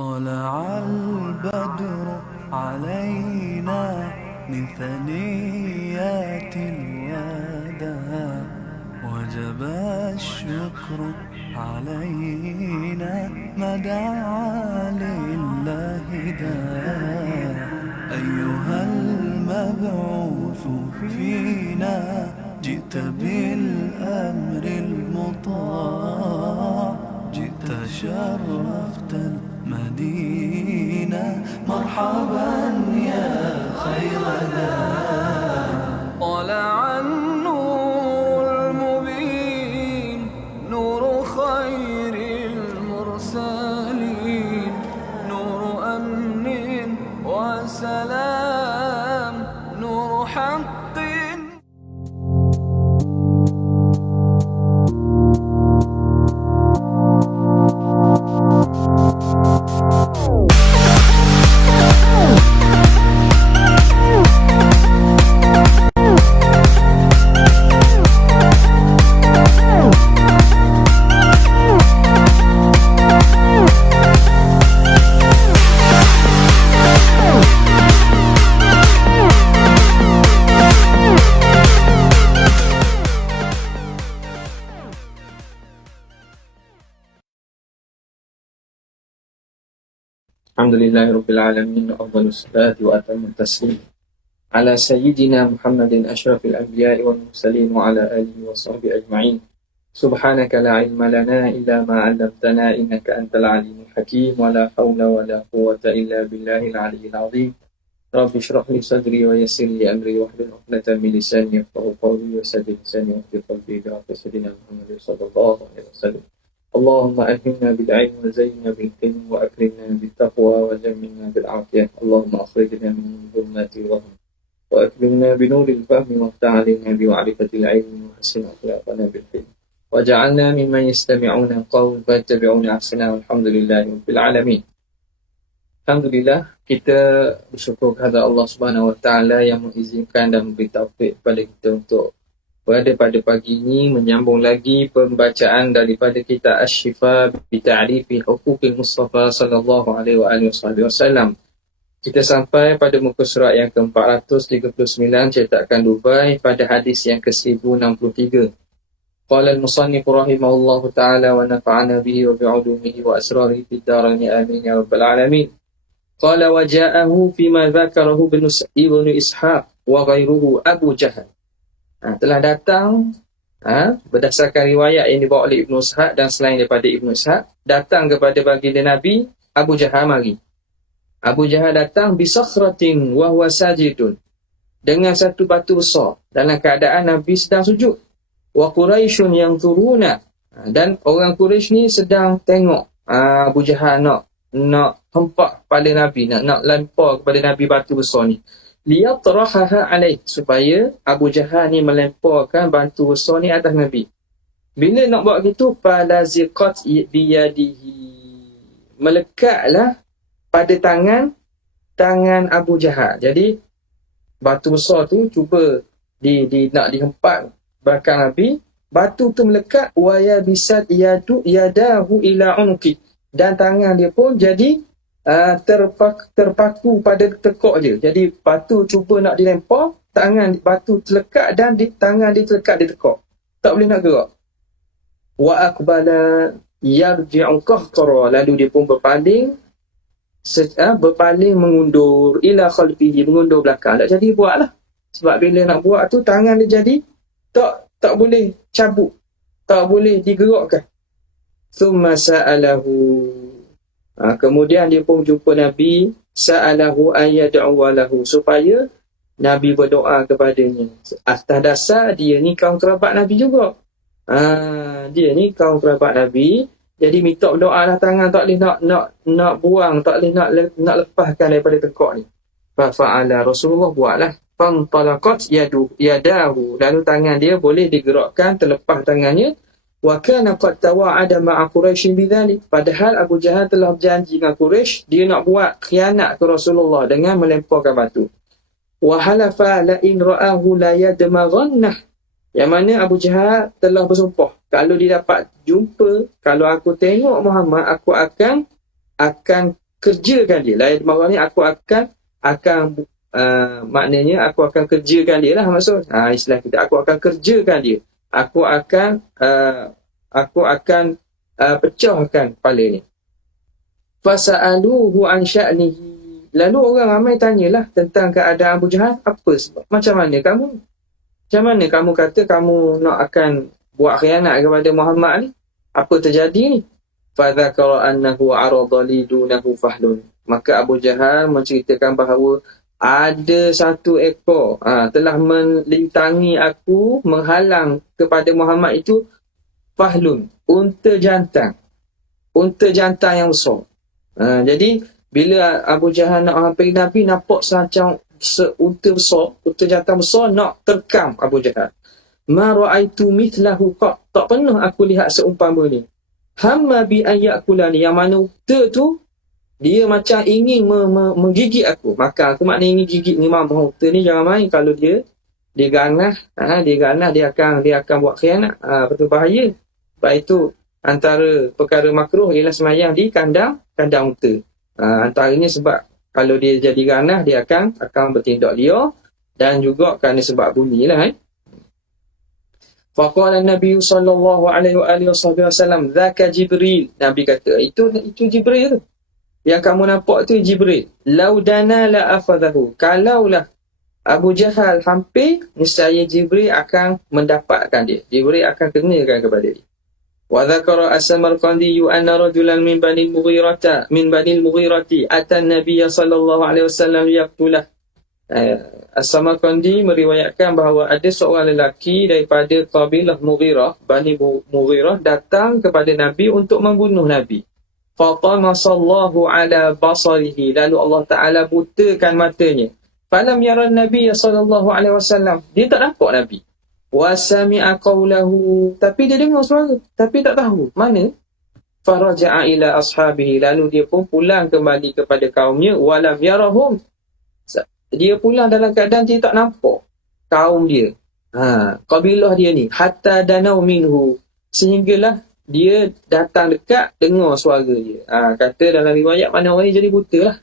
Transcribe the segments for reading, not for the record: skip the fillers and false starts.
طلع البدر علينا من ثنيات الوداع وجب الشكر علينا ما دعا لله داع أيها المبعوث فينا جئت بالأمر المطاع جئت شرفت المدينة مرحبا يا خير داع طلع النور المبين نور خير المرسلين نور أمن وسلام نور حق Alhamdulillahirabbil alamin afdhalus salati wa atamut taslim ala sayyidina Muhammadin asyrafil anbiya'i wal mursalin wa ala alihi wa sahbihi ajma'in. Subhanaka la ilma lana illa ma 'allamtana innaka antal alimul hakim wa la haula wa la quwwata illa billahil aliyyil azim. Rabbi shrah li sadri wa yassir li amri wahlul 'uqdatam min lisani yafqahu qawli wa saddid lisani wa qalbi bi sayyidina Muhammad sallallahu alaihi wasallam. Allahumma alhimna bil ilmi wa zayyinna bil ilmi wa akrimna bit taqwa wa jammilna bil afiyah. Allahumma akhrijna min dhulumati wahm wa akrimna bi nuril fahmi wa ta'alina bi ma'rifatil ilmi wa hassin akhlaqana bil hilm wa ja'alna mimman yastami'una qawl fayattabi'una ahsana walhamdulillahi rabbil alamin. Alhamdulillah, kita bersyukur kepada Allah Subhanahu wa taala yang mengizinkan dan memberi taufik kepada kita untuk berada pada pagi ini menyambung lagi pembacaan daripada kitab Asy-Syifa bi Ta'rifi Huquqil Mustafa sallallahu alaihi wasallam. Kita sampai pada muka surat yang ke-439 cetakan Dubai pada hadis yang ke-1063. Qala al-musannif rahimahullahu ta'ala wa nafa'ana bihi wa bi'ulumihi wa asrarihi fid dharain amin ya rabbal alamin. Qala wa ja'ahu fima dzakarahu ibn Ishaq wa ghairuhu Abu Jahal. Telah datang berdasarkan riwayat yang dibawa oleh Ibnu Ishaq dan selain daripada Ibnu Ishaq, datang kepada baginda Nabi Abu Jahal mari. Abu Jahal datang bisakhratin wa huwa sajidun, dengan satu batu besar dalam keadaan Nabi sedang sujud. Wa Quraisyun yang turuna, dan orang Quraisy ni sedang tengok Abu Jahal nak hempak pada Nabi, nak lempar kepada Nabi batu besar ni. Liyatrahaha alaih, supaya Abu Jahal ni melemparkan batu besar ni atas Nabi. Bila nak buat gitu, falaziqat biyadihi, melekatlah pada tangan Abu Jahal. Jadi batu besar tu cuba nak dihempak belakang Nabi, batu tu melekat, wa yabisat yadahu ila unqi, dan tangan dia pun jadi terpaku pada tekuk je. Jadi batu cuba nak dilempar, batu terlekat dan tangan dia terlekat di tekuk, tak boleh nak gerak. Wa aqbala yarji'u qahqara, lalu dia pun berpaling mengundur, ila khalfihi, mengundur belakang. Tak jadi buatlah, sebab bila nak buat tu tangan dia jadi tak boleh cabut, tak boleh digerakkan. Thumma sa'alahu, kemudian dia pun jumpa Nabi, sa'alahu ayyad'u lahu, supaya Nabi berdoa kepadanya. Atas dasar dia ni kaum kerabat Nabi juga. Dia ni kaum kerabat Nabi, jadi minta berdoa lah, tangan tak boleh nak buang, tak boleh nak lepaskan daripada tekuk ni. Fa'ala, Rasulullah buatlah. Fantalaqat yadahu, lalu tangan dia boleh digerakkan, terlepas tangannya. Wa kana qad tawa'ada ma'a Quraisy bidzalik, padahal Abu Jahal telah berjanji dengan Quraisy, dia nak buat khianat ke Rasulullah dengan melemparkan batu. Wa halafa la in ra'ahu la yadmaghannah, yang mana Abu Jahal telah bersumpah, kalau dia dapat jumpa, kalau aku tengok Muhammad, aku akan kerjakan dia. Lain maknanya aku akan maknanya aku akan kerjakan dia lah maksud. Istilah kita, aku akan kerjakan dia. Aku akan pecahkan kepala ni. Fasa'aluhu an sya'nihi. Lalu orang ramai tanyalah tentang keadaan Abu Jahal. Apa sebab? Macam mana kamu kata kamu nak akan buat khianat kepada Muhammad ni? Apa terjadi ni? Fadzakara annahu arada li dunahu fahlun. Maka Abu Jahal menceritakan bahawa ada satu ekor telah melintangi aku, menghalang kepada Muhammad itu, fahlun, unta jantan yang besar. Jadi bila Abu Jahal nak hampiri Nabi, nampak macam unta jantan besar nak terkam Abu Jahal. Ma ra'aitu mithlahu qat. Tak pernah aku lihat seumpama ni. Hamma bi ayakulani, yang mana unta tu dia macam ingin menggigit aku. Maka aku maknanya ingin gigit ni, memang unta ni jangan main. Kalau dia ganah, dia akan buat khianat. Betul bahaya. Sebab itu antara perkara makruh ialah sembahyang di kandang unta. Antaranya sebab kalau dia jadi ganah, dia akan bertindak liar, dan juga kerana sebab bunyilah. Faqala Nabi sallallahu alaihi wasallam, "Dzaka Jibril." Nabi kata, itu Jibril tu. Yang kamu nampak tu Jibril. Laudana la akhadahu. Kalaulah Abu Jahal hampir, nescaya Jibril akan mendapatkan dia. Jibril akan kenakan kepada dia. Wa dzakara as-Samarqandi anna rajulan min Bani al-Mughirati ata an-nabiy sallallahu alaihi wasallam yaqtulah. As-Samarqandi meriwayatkan bahawa ada seorang lelaki daripada kabilah Mughirah, Bani Mughirah, datang kepada Nabi untuk membunuh Nabi. Fatamasallahu ala basarihi. Lalu Allah Ta'ala butakan matanya. Falam yara Nabi sallallahu alaihi wasallam. Dia tak nampak Nabi. Wa sami'a qawlahu. Tapi dia dengar suara, tapi tak tahu mana. Faraja'a ila ashabihi. Lalu dia pun pulang kembali kepada kaumnya. Walam yarahum. Dia pulang dalam keadaan dia tak nampak kaum dia. Kabilah dia ni. Hatta danau minhu. Sehinggalah dia datang dekat, dengar suara dia. Kata dalam riwayat, mana orang ni jadi buta lah.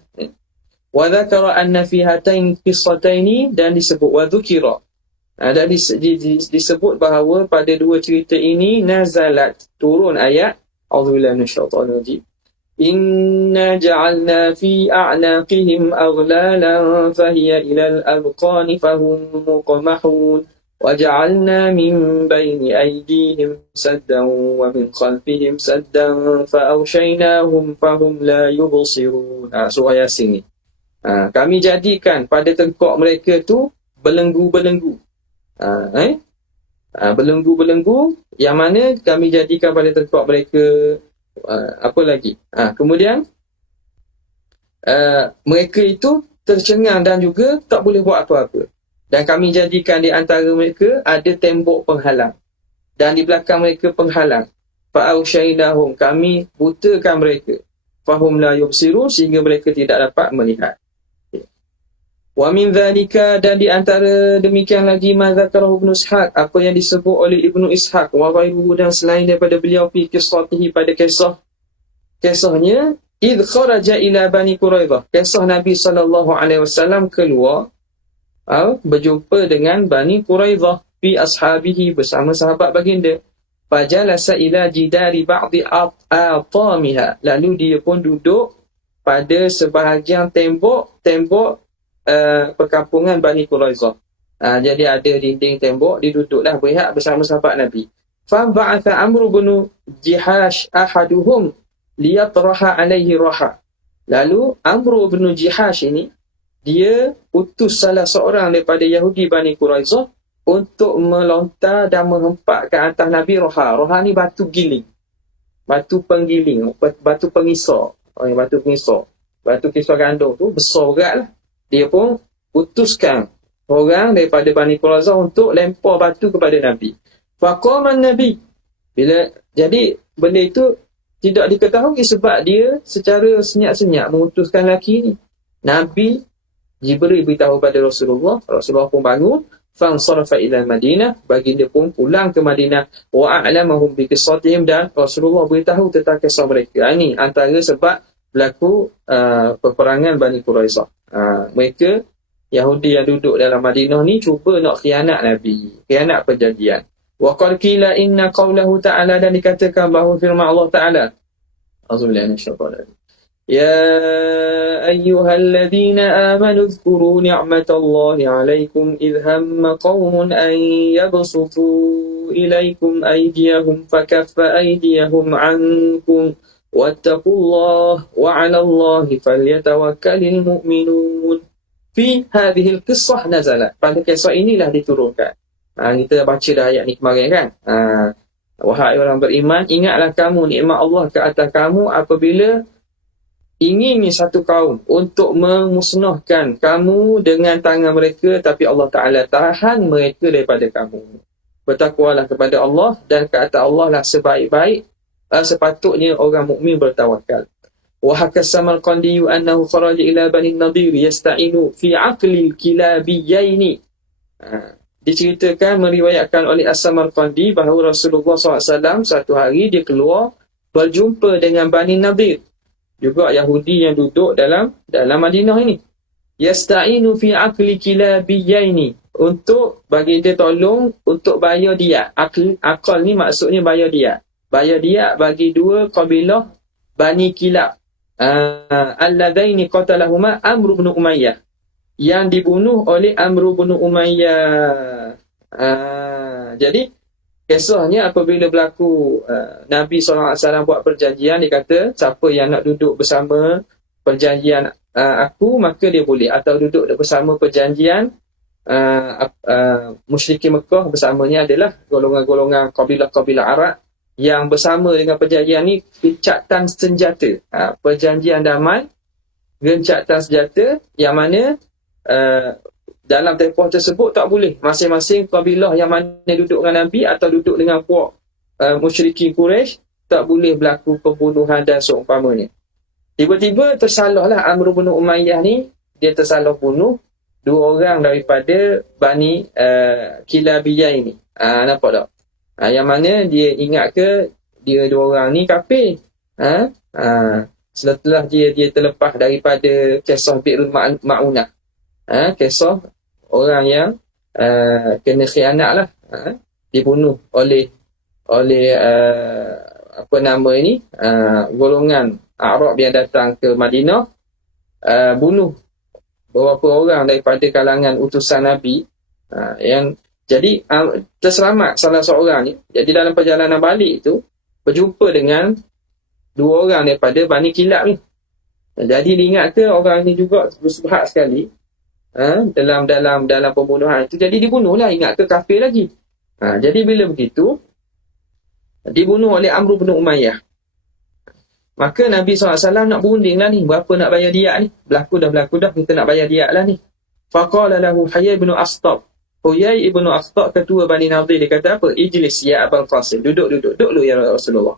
Wa dzakara anna fi hatain qissataini, dan disebut wa dzukira. Dan disebut bahawa pada dua cerita ini nazalat, turun ayat A'udzubillahi minasyaitonir rajim. Inna ja'alna fi a'naqihim aghlalan fahiya ilal adqani fahum muqmahun. وَجَعَلْنَا مِنْ بَيْنِ أَيْدِيهِمْ سَدًّا وَمِنْ خَلْفِهِمْ سَدًّا فَأَغْشَيْنَاهُمْ فَهُمْ لَا يُبْصِرُونَ. Surah Yasin ni. Kami jadikan pada tengkok mereka tu belenggu-belenggu. Belenggu-belenggu yang mana kami jadikan pada tengkok mereka. Apa lagi? Kemudian mereka itu tercengang dan juga tak boleh buat apa-apa. Dan kami jadikan di antara mereka ada tembok penghalang, dan di belakang mereka penghalang. Fa'ausyainahum, kami butakan mereka. Fahum la yubsirun, sehingga mereka tidak dapat melihat. Wa min dzalika, dan di antara demikian lagi, ma dzakarahu Ibnu Ishaq, apa yang disebut oleh Ibnu Ishaq, wa ghairuhu, dan selain daripada beliau, fi qissatihi, pada kisahnya, id kharaja ila Bani Quraidah, kisah Nabi sallallahu alaihi wasallam keluar berjumpa dengan Bani Quraidah fi ashabihi, bersama sahabat baginda. Fajalasa ila jidari ba'di atamiha, lalu dia pun duduk pada sebahagian tembok perkampungan Bani Quraidah. Jadi ada dinding tembok, dia duduklah berehat bersama sahabat Nabi. Fa ba'atha Amr bin Jihash ahaduhum liyatraha alaihi raha. Lalu Amr bin Jihash ini, dia utus salah seorang daripada Yahudi Bani Quraidah untuk melontar dan menghempakkan atas Nabi roha. Roha ni batu giling, batu penggiling, batu pengisar. Batu kisar gandum tu besar berat lah. Dia pun utuskan orang daripada Bani Quraidah untuk lempar batu kepada Nabi. Faqaman Nabi. Jadi benda itu tidak diketahui sebab dia secara senyap-senyap mengutuskan lelaki ni. Nabi Jibril beritahu pada Rasulullah pun bangun, fansarafa ila Madinah, baginda pun pulang ke Madinah, wa a'lamahum bi qissatihim, dan Rasulullah beritahu tentang kisah mereka. Ini antara sebab berlaku peperangan Bani Quraizah. Mereka Yahudi yang duduk dalam Madinah ni cuba nak khianat Nabi, khianat perjanjian. Wa qad qila inna qawlahu ta'ala, dan dikatakan bahawa firman Allah Ta'ala, auzubillahi minasyaitanir rajim, ya ayyuhalladzina amanu dzkuru ni'matallahi 'alaikum idh hamma qaumun an yabsutu ilaikum aydiyahum fakaffa aydiyahum 'ankum wattaqullaha wa 'alallahi falyatawakkalul mu'minun. Fi hadhil qissah nazalat, pada kisah inilah diturunkan. Kita baca dah ayat ni kemarin kan. Wahai orang beriman, ingatlah kamu nikmat Allah ke atas kamu apabila ingin satu kaum untuk memusnahkan kamu dengan tangan mereka, tapi Allah Ta'ala tahan mereka daripada kamu. Bertakwalah kepada Allah, dan ke atas Allah lah sebaik-baik sepatutnya orang mukmin bertawakal. وحكى السمرقندي أنه خرج إلى بني النضير يستعين في عقل الكلابيين. Diceritakan, meriwayatkan oleh As-Samarqandi bahawa Rasulullah SAW satu hari dia keluar berjumpa dengan Bani Nadir, juga Yahudi yang duduk dalam Madinah ini. Yasta'inu fi aqli kilabiyaini, untuk bagi dia tolong untuk bayar diat. Akal ni maksudnya bayar diat. Bayar diat bagi dua kabilah Bani Kilab. Alladaini qatalahuma Amr bin Umayyah, yang dibunuh oleh Amr bin Umayyah. Jadi kisahnya apabila berlaku Nabi SAW buat perjanjian, dia kata siapa yang nak duduk bersama perjanjian aku, maka dia boleh, atau duduk bersama perjanjian musyrikin Mekah, bersamanya adalah golongan-golongan kabilah-kabilah Arab yang bersama dengan perjanjian ni, gencatan senjata. Perjanjian damai, gencatan senjata, yang mana dalam tempoh tersebut tak boleh masing-masing kabilah yang mana duduk dengan Nabi atau duduk dengan puak musyrikin Quraisy, tak boleh berlaku pembunuhan dan seumpamanya. Tiba-tiba tersalahlah Amr bin Umayyah ni, dia tersalah bunuh dua orang daripada Bani Kilabiyah ini. Nampak tak? Yang mana dia ingat ke dia dua orang ni kafir. Setelah dia terlepas daripada kisah Bi'rul Ma'unah. Kisah orang yang kena khianat lah, dibunuh oleh apa nama ini, golongan Arab yang datang ke Madinah, bunuh beberapa orang daripada kalangan utusan Nabi, yang jadi terselamat salah seorang ni. Jadi dalam perjalanan balik itu berjumpa dengan dua orang daripada Bani Kilab ni. Jadi diingat ke orang ni juga bersubhat sekali dalam pembunuhan itu. Jadi dibunuhlah, ingat ke kafir lagi. Jadi bila begitu dibunuh oleh Amr bin Umayyah. Maka Nabi SAW nak berunding lah ni, berapa nak bayar diat ni. Berlaku dah, kita nak bayar diat lah ni. Faqala lahu Huyai bin Akhtab. Huyai ibn Akhtab, ketua Bani Nadir, dia kata apa? Ijlis ya Abul Qasim, duduk dulu ya Rasulullah.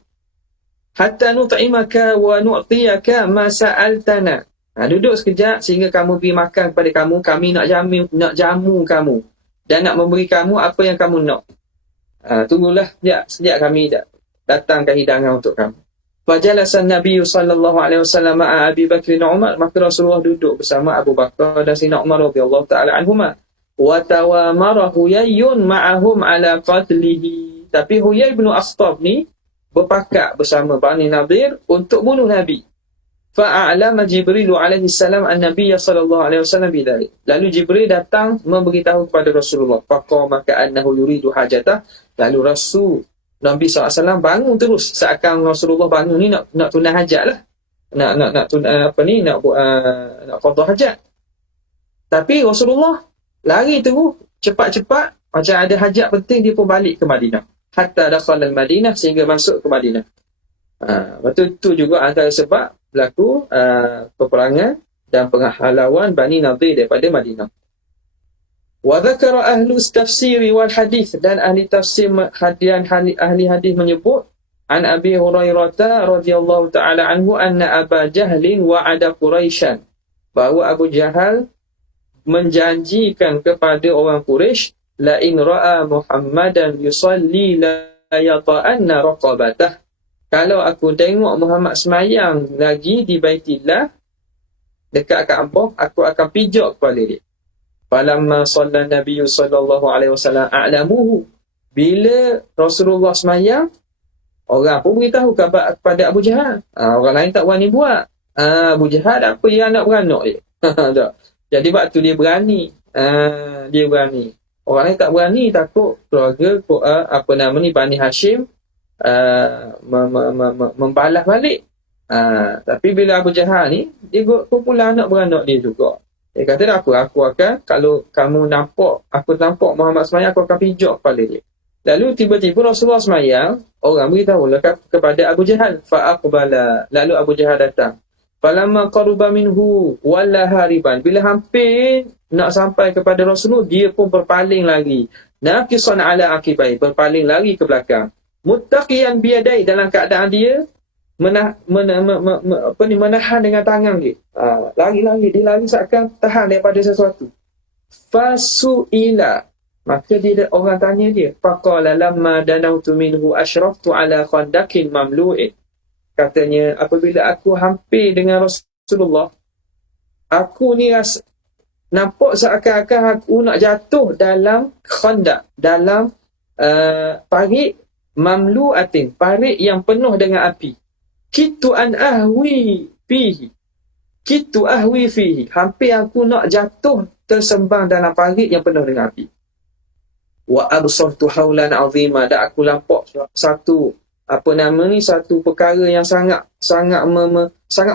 Hatta nut'imaka wa nu'tiyaka ma sa'altana. Duduk sekejap sehingga kamu beri makan kepada kamu, kami nak jamu kamu dan nak memberi kamu apa yang kamu nak. Tunggulah sejak kami datangkan hidangan untuk kamu. Fajalasan Nabi sallallahu alaihi wasallam ma'a Abi Bakr dan Umar, maka Rasulullah duduk bersama Abu Bakar dan Sayyidina Umar radhiyallahu taala anhuma. Wa tawamara Huyayyun ma'ahum ala qatlihi. Tapi Huyai bin Akhtab ni berpakat bersama Bani Nadir untuk bunuh Nabi. Fa'alama Jibril alaihi salam an-nabiy sallallahu alaihi wasallam bidzalik. Lalu Jibril datang memberitahu kepada Rasulullah. Faqama ka'annahu yuridu hajatah. Lalu Nabi SAW bangun terus, seakan Rasulullah bangun ni nak tunai hajat lah. Nak qada hajat. Tapi Rasulullah lari terus cepat-cepat, macam ada hajat penting, dia pun balik ke Madinah. Hatta dakhala al-Madinah, sehingga masuk ke Madinah. Betul tu juga antara sebab berlaku peperangan dan penghalauan Bani Nadir daripada Madinah. Wa dzakara ahlu tafsir wal hadis, dan ahli tafsir ahli hadis menyebut an Abi Hurairah radhiyallahu taala anhu anna Aba Jahlin wa'ada Quraisyan, bahawa Abu Jahal menjanjikan kepada orang Quraisy, la in ra'a Muhammadan yusalli la yata'anna raqabatah, Kalau aku tengok Muhammad semayang lagi di Baitillah dekat Kaabah, aku akan pijak kepala dia. Falamma shalla Nabi sallallahu alaihi wasallam a'lamuhu. Bila Rasulullah semayang, orang pun beritahu kepada Abu Jahal. Orang lain tak berani buat. Abu Jahal apa yang nak beranak dia. Jadi waktu dia berani. Dia berani. Orang lain tak berani, takut keluarga Bani Hashim membalas balik. Tapi bila Abu Jahal ni, dia kumpulan anak beranak dia juga. Dia kata, aku akan, kalau kamu aku nampak Muhammad semayang, aku akan pijak kepala dia. Lalu tiba-tiba Rasulullah semayang, orang beritahu kepada Abu Jahal, fa'aqbala. Lalu Abu Jahal datang. Falamma qaruba minhu wala hariban. Bila hampir nak sampai kepada Rasulullah, dia pun berpaling lagi. Naqisan ala aqibai, berpaling lagi ke belakang. Muttaqiyan biyadai, dalam keadaan dia menahan dengan tangan dia. Lari-lari, dia lari seakan tahan daripada sesuatu. Fasu'ila, maka orang tanya dia, faqala lamma danautu minhu ashraftu ala khandaqin mamlu'in. Katanya, apabila aku hampir dengan Rasulullah, aku ni nampak seakan-akan aku nak jatuh dalam khandaq, dalam parit mamlu'atin, parit yang penuh dengan api. Kitu ahwi fihi. Hampir aku nak jatuh tersembang dalam parit yang penuh dengan api. Wa absartu haulan azima, dan aku nampak satu perkara yang sangat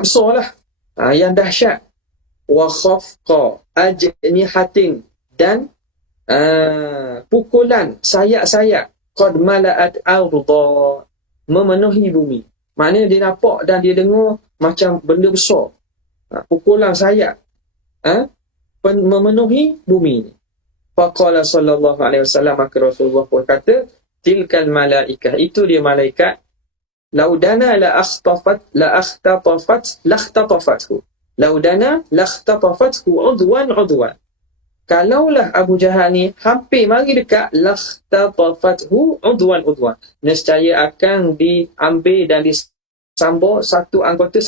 besar lah, yang dahsyat. Wa khafqa ajnihatin, dan pukulan sayap-sayap qad mala'at arda, memenuhi bumi. Maknanya dia nampak dan dia dengar macam benda besar, pukulan sayap memenuhi bumi ni. Faqala sallallahu alaihi wasallam, maka Rasulullah pun kata, tilkal malaikah, itu dia malaikat. Laudana la akhtatafathu. Laudana la akhtatafathu udwan. Kalaulah Abu Jahal ni hampir mari dekat, la akhtatafathu udwan. Nescaya akan diambil dan disambung satu anggota.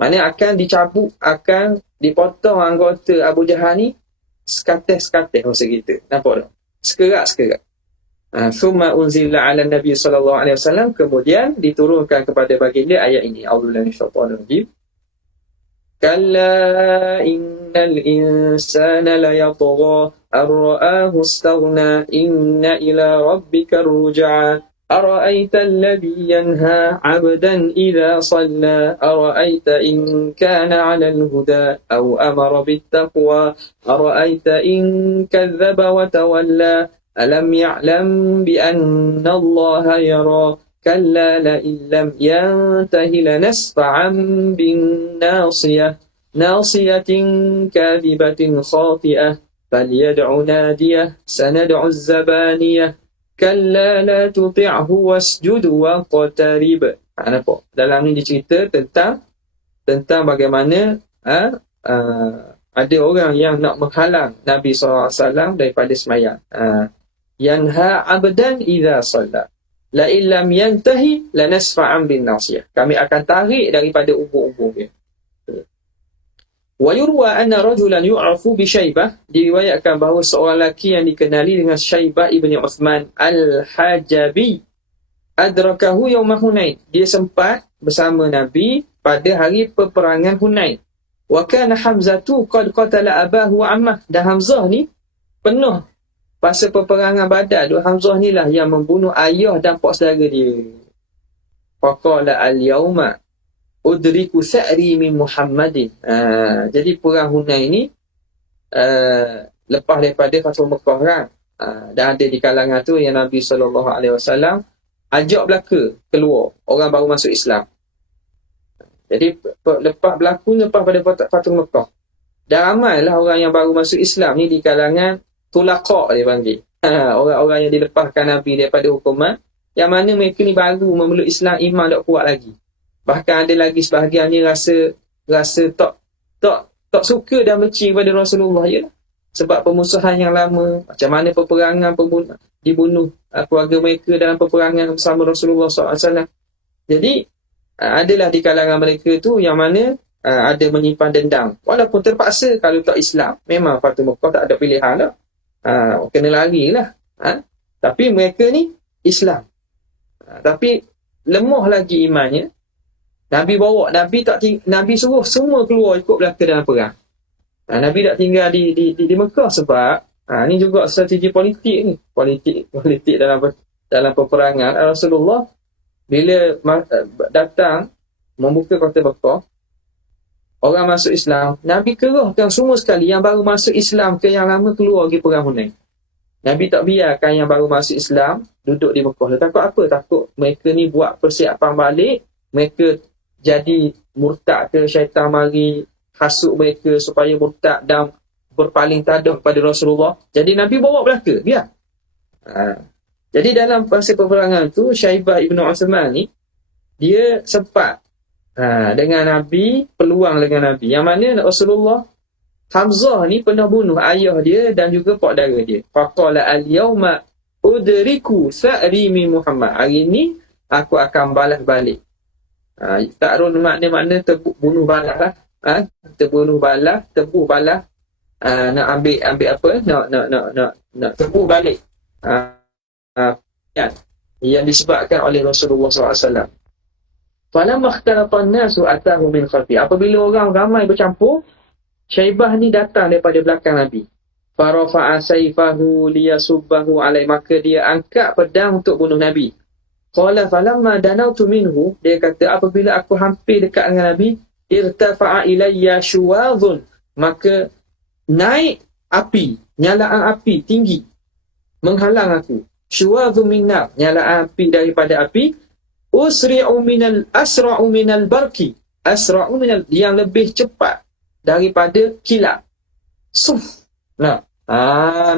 Maknanya akan dicabut, akan dipotong anggota Abu Jahal ni sekates-sekates, masa kita. Nampak tak? Sekerat-sekerat. Thumma unzila ala Nabi sallallahu alaihi wasallam, kemudian diturunkan kepada baginda ayat ini. A'udzubillahi minasyaitonir rajim. Kalla innal insana la yatgha ar-ra'ahu istaghna inna ila rabbika ar-ruj'a ara'aita alladhi yanha 'abdan idha shalla ara'aita in kana 'ala al-huda aw amara bit-taqwa ara'aita in kadzdzaba wa tawalla alam ya'lam bi anna Allah yara kalla la illam yantahi lanasfa'an bin nasiyatin kadhibatin khati'ah falyad'u nadiyah sanad'u az-zabaniyah kalla la tuti'hu wasjud wa qatarib. Nampak? Dalam ni dicerita tentang bagaimana ada orang yang nak menghalang Nabi SAW daripada semayang. Yanha abdan idza shalla la illam yantahi lanasfa'an bin nasiyah. Kami akan tarik daripada ubur-ubur dia. Wa yurwa anna rajulan yu'rafu bi Syaibah, diriwayatkan bahawa seorang lelaki yang dikenali dengan Syaibah ibni Uthman al-Hajabi adrakahu yawma Hunain. Dia sempat bersama Nabi pada hari peperangan Hunain. Wa kana Hamzatu qad qatala abahu wa ammah. Dan Hamzah ni penuh pasal peperangan Badar. Hamzah ni lah yang membunuh ayah dan pak saudara dia. Faqala al-yawma udriku sa'ri min Muhammadin. Jadi perang Hunain ni lepas daripada Fathul Mekah kan. Dan ada di kalangan tu yang Nabi SAW ajak belaka keluar orang baru masuk Islam. Jadi lepas pada Fathul Mekah. Dan ramailah orang yang baru masuk Islam ni di kalangan tulaqa dia panggil. Orang-orang yang dilepaskan Nabi daripada hukuman, yang mana mereka ni baru memeluk Islam, iman tak kuat lagi. Bahkan ada lagi sebahagiannya rasa tak suka dan benci kepada Rasulullah, yalah. Sebab pemusuhan yang lama, macam mana peperangan dibunuh keluarga mereka dalam peperangan bersama Rasulullah SAW. Jadi adalah di kalangan mereka tu yang mana ada menyimpan dendam. Walaupun terpaksa, kalau tak Islam, memang Fatu Mekah tak ada pilihan lah. Kena lari lah. Tapi mereka ni Islam. Tapi lemah lagi imannya. Nabi suruh semua keluar ikut belaka dalam perang. Nabi tak tinggal di Mekah sebab ni juga strategi politik ni. Politik dalam peperangan. Rasulullah bila datang membuka kota Mekah, orang masuk Islam, Nabi kerahkan semua sekali yang baru masuk Islam ke yang lama keluar pergi perang Hunain. Nabi tak biarkan yang baru masuk Islam duduk di Mekah. Takut apa? Takut mereka ni buat persiapan balik, mereka jadi murtad ke, syaitan mari hasut mereka supaya murtad dan berpaling tadah kepada Rasulullah. Jadi Nabi bawa belaka, biar. Jadi dalam masa peperangan tu, Syaibah Ibn Uthman ni, dia sempat dengan Nabi, peluang dengan Nabi. Yang mana Rasulullah, Hamzah ni pernah bunuh ayah dia dan juga pak dara dia. Faqala al-yawma udriku sa'ri min Muhammad. Hari ni, aku akan balas balik. Takrun makna-makna bunuh balas lah. Terbunuh balas, tebuh balas. Nak ambil apa? Nak tebuh balik. Yang disebabkan oleh Rasulullah SAW. Falamma ikhtalafa an-nasu atahu min khalfi. Apabila orang ramai bercampur, Syaibah ni datang daripada belakang Nabi. Farafa'a sayfahu liyasubbahu alai. Maka dia angkat pedang untuk bunuh Nabi. Qala falamma danautu minhu. Dia kata apabila aku hampir dekat dengan Nabi, irtafa'a ilayya syuwadhun. Maka naik api, nyalaan api tinggi menghalang aku. Syuwadhu minnar, nyalaan api daripada api. Asra'u minal barki. Asra'u minal, yang lebih cepat daripada kilat.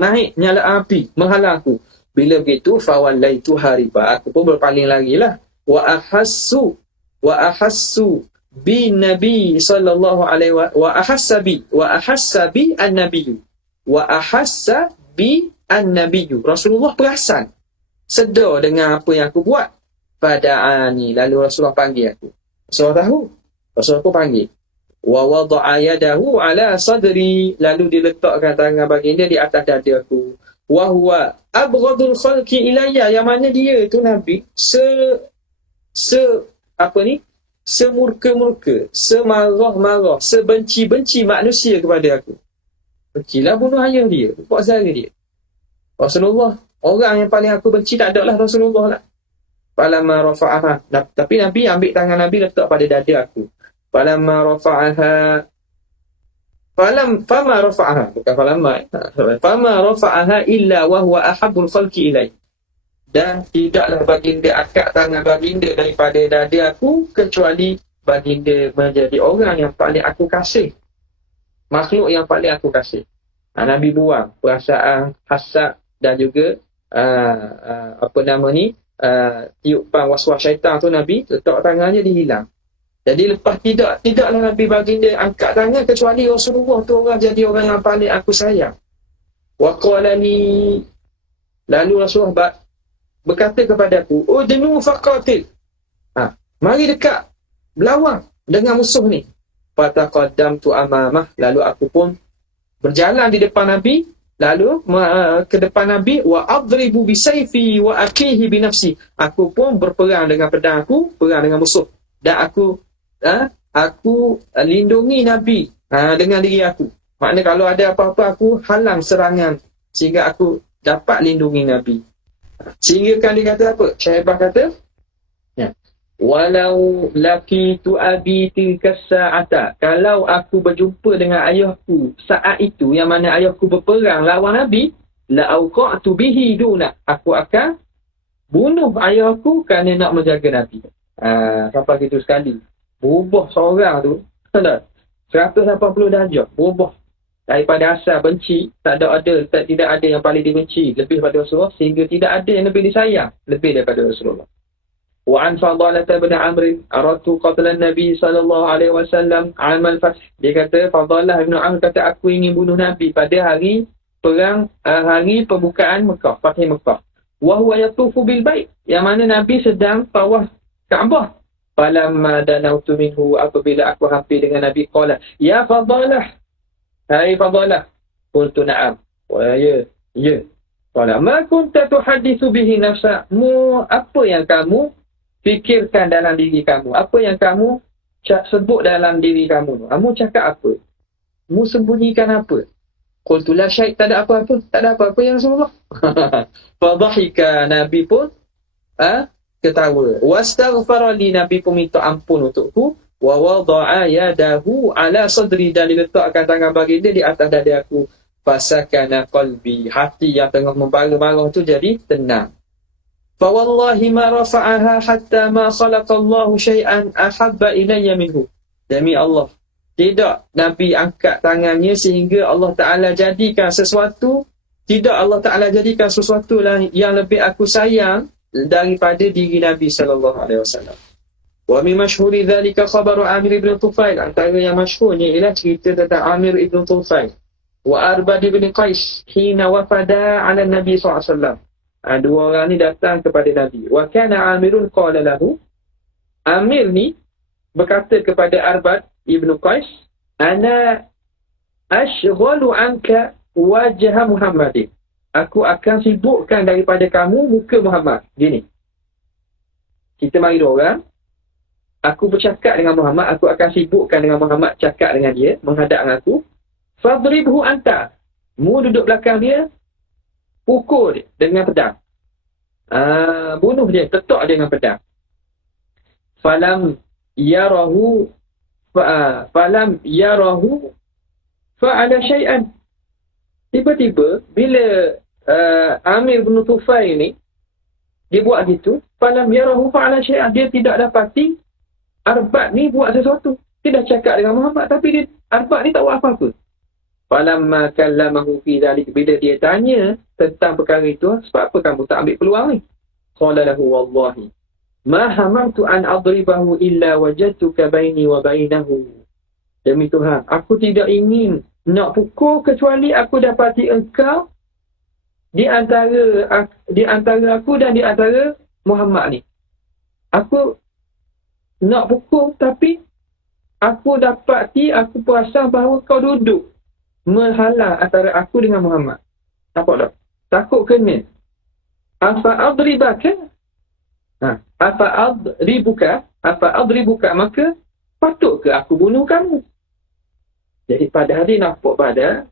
Naik nyalaan api menghalang aku. Bila begitu, fawallaitu hariba, aku pun berpaling lagi lah. Wa ahassu bi Nabi sallallahu alaihi wa ahassa bi an-nabiyyu. Wa ahassa bi an-nabiyyu. Rasulullah perasan, sedar dengan apa yang aku buat. Pada ni, lalu Rasulullah panggil aku. Rasulullah pun panggil. Wa wada'a yadahu ala sadri. Lalu diletakkan tangan baginda di atas dada aku. Wa huwa abghadul khalqi ilayya. Yang mana dia tu Nabi semurka-murka, semarah-marah, sebenci-benci manusia kepada aku. Bencilah bunuh ayah dia, buat saudara dia. Rasulullah, orang yang paling aku benci tak ada lah Rasulullah lah. Falamma rafa'aha. Tapi Nabi ambil tangan Nabi letak pada dada aku. Falamma rafa'aha. Fama rafa'aha illa wa huwa ahabbul khalqi ilai. Dan tidaklah baginda angkat tangan baginda daripada dada aku kecuali baginda menjadi orang yang paling aku kasih. Makhluk yang paling aku kasih. Nabi buang perasaan hasad dan juga tiupan waswas syaitan tu. Nabi letak tangannya, dihilang. Jadi lepas tidaklah Nabi baginda angkat tangan kecuali Rasulullah tu orang jadi orang yang paling aku sayang. Wa qala li, lalu Rasulullah berkata kepada aku, udnu faqatil. Mari dekat, berlawan dengan musuh ni. Fataqaddamtu amamah. Lalu aku pun berjalan di depan Nabi, lalu ke depan Nabi. Wa adribu bisayfi wa aqihi binafsi. Aku pun berperang dengan pedang aku, perang dengan musuh. Dan aku lindungi Nabi dengan diri aku. Maknanya kalau ada apa-apa, aku halang serangan sehingga aku dapat lindungi Nabi. Sehingga kan dia kata apa? Syaibah kata, walau laqitu abi tilka sa'ata. Kalau aku berjumpa dengan ayahku saat itu, yang mana ayahku berperang lawan Nabi, la auqa'tu bihi duna. Aku akan bunuh ayahku kerana nak menjaga Nabi. Sampai gitu sekali. Berubah seorang tu, 180 darjah. Berubah daripada asal benci, tidak ada yang paling dibenci lebih daripada Rasulullah, sehingga tidak ada yang lebih disayang lebih daripada Rasulullah. Wa an Fadalah bin Amr aratu qatla Nabi sallallahu alaihi wasallam amal fath. Dia kata, Fadalah bin Amr kata, aku ingin bunuh Nabi pada hari perang, hari pembukaan Mekah, Fath Mekah. Wa huwa yatufu bil bait, yang mana Nabi sedang tawaf Kaabah. Falamma danautu minhu, apabila aku hampir dengan Nabi, qala ya Fadalah, hai Fadalah. Qultu na'am. Ya. Qala ma kunta tuhaditsu bihi nafsamu, apa yang kamu fikirkan dalam diri kamu, apa yang kamu sebut dalam diri kamu. Kamu cakap apa? Kamu sembunyikan apa? Qultu la syai', tak ada apa-apa. Tak ada apa-apa ya Rasulullah. Fadhahika, Nabi pun ketawa. Wastaghfara li, Nabi pun minta ampun untukku. Wa wada'a yadahu ala sadri, dan diletakkan tangan baginda di atas dada aku. Fasakana qalbi, hati yang tengah membara-bara tu jadi tenang. Fa wallahi ma rafa'aha hatta ma khalaqallahu syai'an ahabba ilayya minhu. Demi Allah, tidak Nabi angkat tangannya sehingga Allah Ta'ala jadikan sesuatu, tidak Allah Ta'ala jadikan sesuatu yang lebih aku sayang daripada diri Nabi SAW. Wa min masyhuri dhalika khabaru Amir ibn Tufail. Antara yang masyhurnya ialah cerita tentang Amir ibn Tufail wa Arbad ibn Qais hina wafada ala Nabi SAW. Dua orang ni datang kepada Nabi. Wa kana Amirun qala lahu, Amir ni berkata kepada Arbad ibn Qais, ana ashghalu anka wajah Muhammadin, aku akan sibukkan daripada kamu muka Muhammad. Gini, kita mari dua orang, aku bercakap dengan Muhammad, aku akan sibukkan dengan Muhammad, cakap dengan dia, menghadap dengan aku. Fadribhu anta, mu duduk belakang dia, pukul dia dengan pedang. Bunuh dia, ketuk dia dengan pedang. Falam yarahu fa'ala syai'an. Tiba-tiba bila Amir bin Tufail ni dia buat gitu, falam yarahu fa'ala syai'an, dia tidak dapati Arbad ni buat sesuatu. Dia dah cakap dengan Muhammad tapi Arbad ni tak buat apa-apa. Falamma kallamahu fi dhalik, bila dia tanya tentang perkara itu, sebab apa kamu tak ambil peluang ni? Qala lahu wallahi ma hamamtu an adribahu illa wajadtuka baini wa bainahu. Demi Tuhan, aku tidak ingin nak pukul kecuali aku dapati engkau di antara aku dan di antara Muhammad ni. Aku nak pukul tapi aku perasan bahawa kau duduk menghalang antara aku dengan Muhammad. Nampak tak? Takut kena. Afa adribuka, maka patut ke aku bunuh kamu? Jadi pada hari nampak pada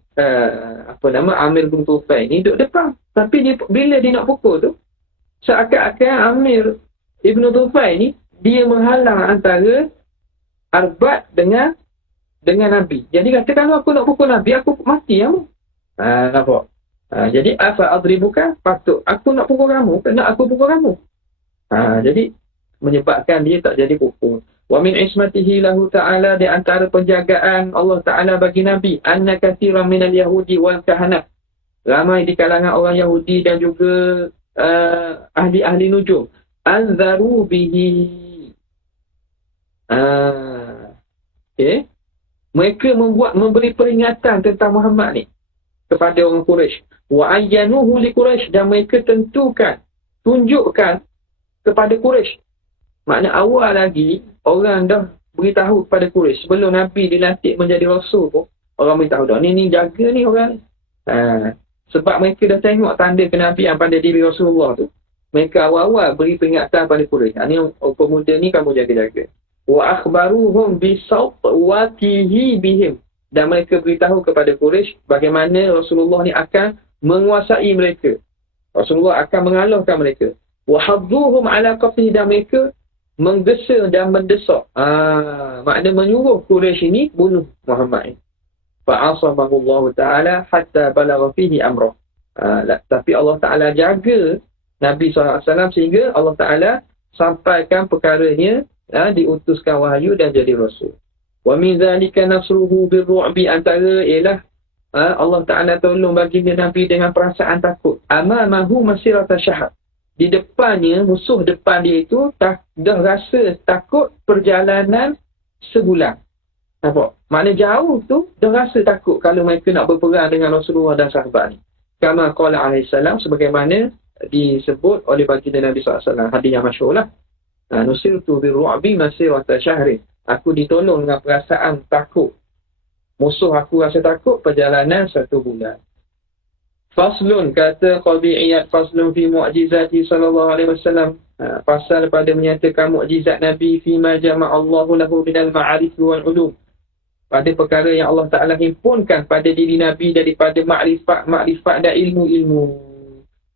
Amir bin Tufail ni duduk depan. Tapi bila dia nak pukul tu, seakan-akan Amir Ibn Tufail ni dia menghalang antara Arbad dengan Nabi. Jadi kata kalau aku nak pukul Nabi, aku mati kamu. Nampak? Jadi afa adribuka, patut aku nak pukul kamu, nak aku pukul kamu. Jadi menyebabkan dia tak jadi pukul. Wa min ismatihi lahu ta'ala, di antara penjagaan Allah Ta'ala bagi Nabi, anna katsiran minal yahudi wal kahanah, ramai di kalangan orang Yahudi dan juga ahli-ahli nujum, anzaru bihi. Mereka memberi peringatan tentang Muhammad ni kepada orang Quraisy. Wa ayyanuhu li Quraisy, dan mereka tunjukkan kepada Quraisy. Makna awal lagi orang dah beritahu kepada Quraisy sebelum Nabi dilantik menjadi rasul pun, orang beritahu dah ni jaga ni orang. Sebab mereka dah tengok tanda kenabian pada diri Rasulullah tu. Mereka awal-awal beri peringatan pada Quraisy. Ni pemuda ni kamu jaga-jaga. Wa akhbaruhum bi sawtihi bihim, dan mereka beritahu kepada Quraisy bagaimana Rasulullah ni akan menguasai mereka. Rasulullah akan mengalahkan mereka. Wa hadduhum ala qatlihi, dan mereka menggesa dan mendesak. Makna menyuruh Quraisy ini bunuh Muhammad. Fa asabahu Allah Taala hatta balagha fihi amrah. Tapi Allah Taala jaga Nabi SAW sehingga Allah Taala sampaikan perkaranya, diutuskan wahyu dan jadi rasul. Wa min dzalika nasruhu birru'bi, antara ialah Allah Ta'ala tolong baginda Nabi dengan perasaan takut. Amamahu masirata syahad, di depannya, musuh depan dia itu dah rasa takut perjalanan sebulan. Nampak? Makna jauh tu dah rasa takut kalau mereka nak berperang dengan Rasulullah dan sahabat ni. Kama qala alaihi salam, sebagaimana disebut oleh baginda Nabi SAW, hadis yang masyhur lah. Nusirtu birru'bi masirata syahrin. Aku ditolong dengan perasaan takut. Musuh aku rasa takut perjalanan 1 bulan. Faslun, kata Qadhi Iyad, faslun fi mu'jizati sallallahu alaihi wasallam. Pasal pada menyatakan mukjizat Nabi fima jama'allahu lahu minal ma'arif wal ulum. Pada perkara yang Allah Ta'ala himpunkan pada diri Nabi daripada makrifat dan ilmu-ilmu.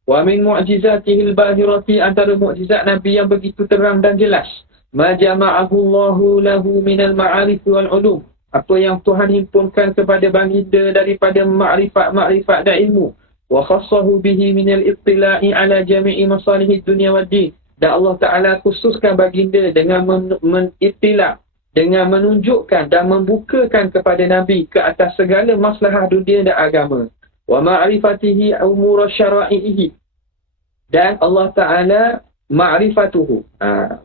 Wa min mu'jizatihil bahirati, antara mukjizat Nabi yang begitu terang dan jelas. Ma jama'ahu Allahu lahu minal ma'arif wal ulum. Apa yang Tuhan himpunkan kepada baginda daripada makrifat dan ilmu. Wa khassahu bihi minal ittila'i ala jami'i masalihid dunia wad din. Dan Allah Ta'ala khususkan baginda dengan menitila', dengan menunjukkan dan membukakan kepada Nabi ke atas segala masalah dunia dan agama. Wa ma'rifatihi umur syara'ihi. Dan Allah Ta'ala ma'rifatuhu.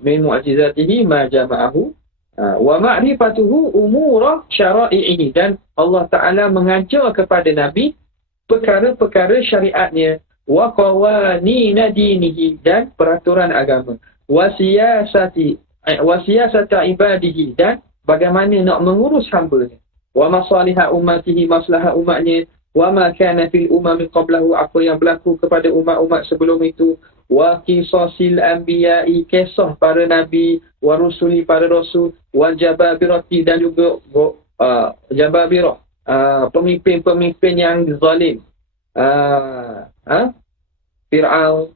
Min mu'jizatihi ma jama'ahu. Wa ma'rifatuhu umur syara'ihi. Dan Allah Ta'ala mengajar kepada Nabi perkara-perkara syariatnya. Wa qawanina dinihi, dan peraturan agama. Wa siyasata ibadihi, dan bagaimana nak mengurus hamba-Nya. Wa masaliha ummatihi, maslahah umatnya. Wa ma kana fil umami qablahu, apa yang berlaku kepada umat-umat sebelum itu. Wa qisasil anbiya'i, kisah para nabi. Wa rusuli, para rasul. Wal jababirati, dan juga jababirah, pemimpin-pemimpin yang zalim. Fir'aun,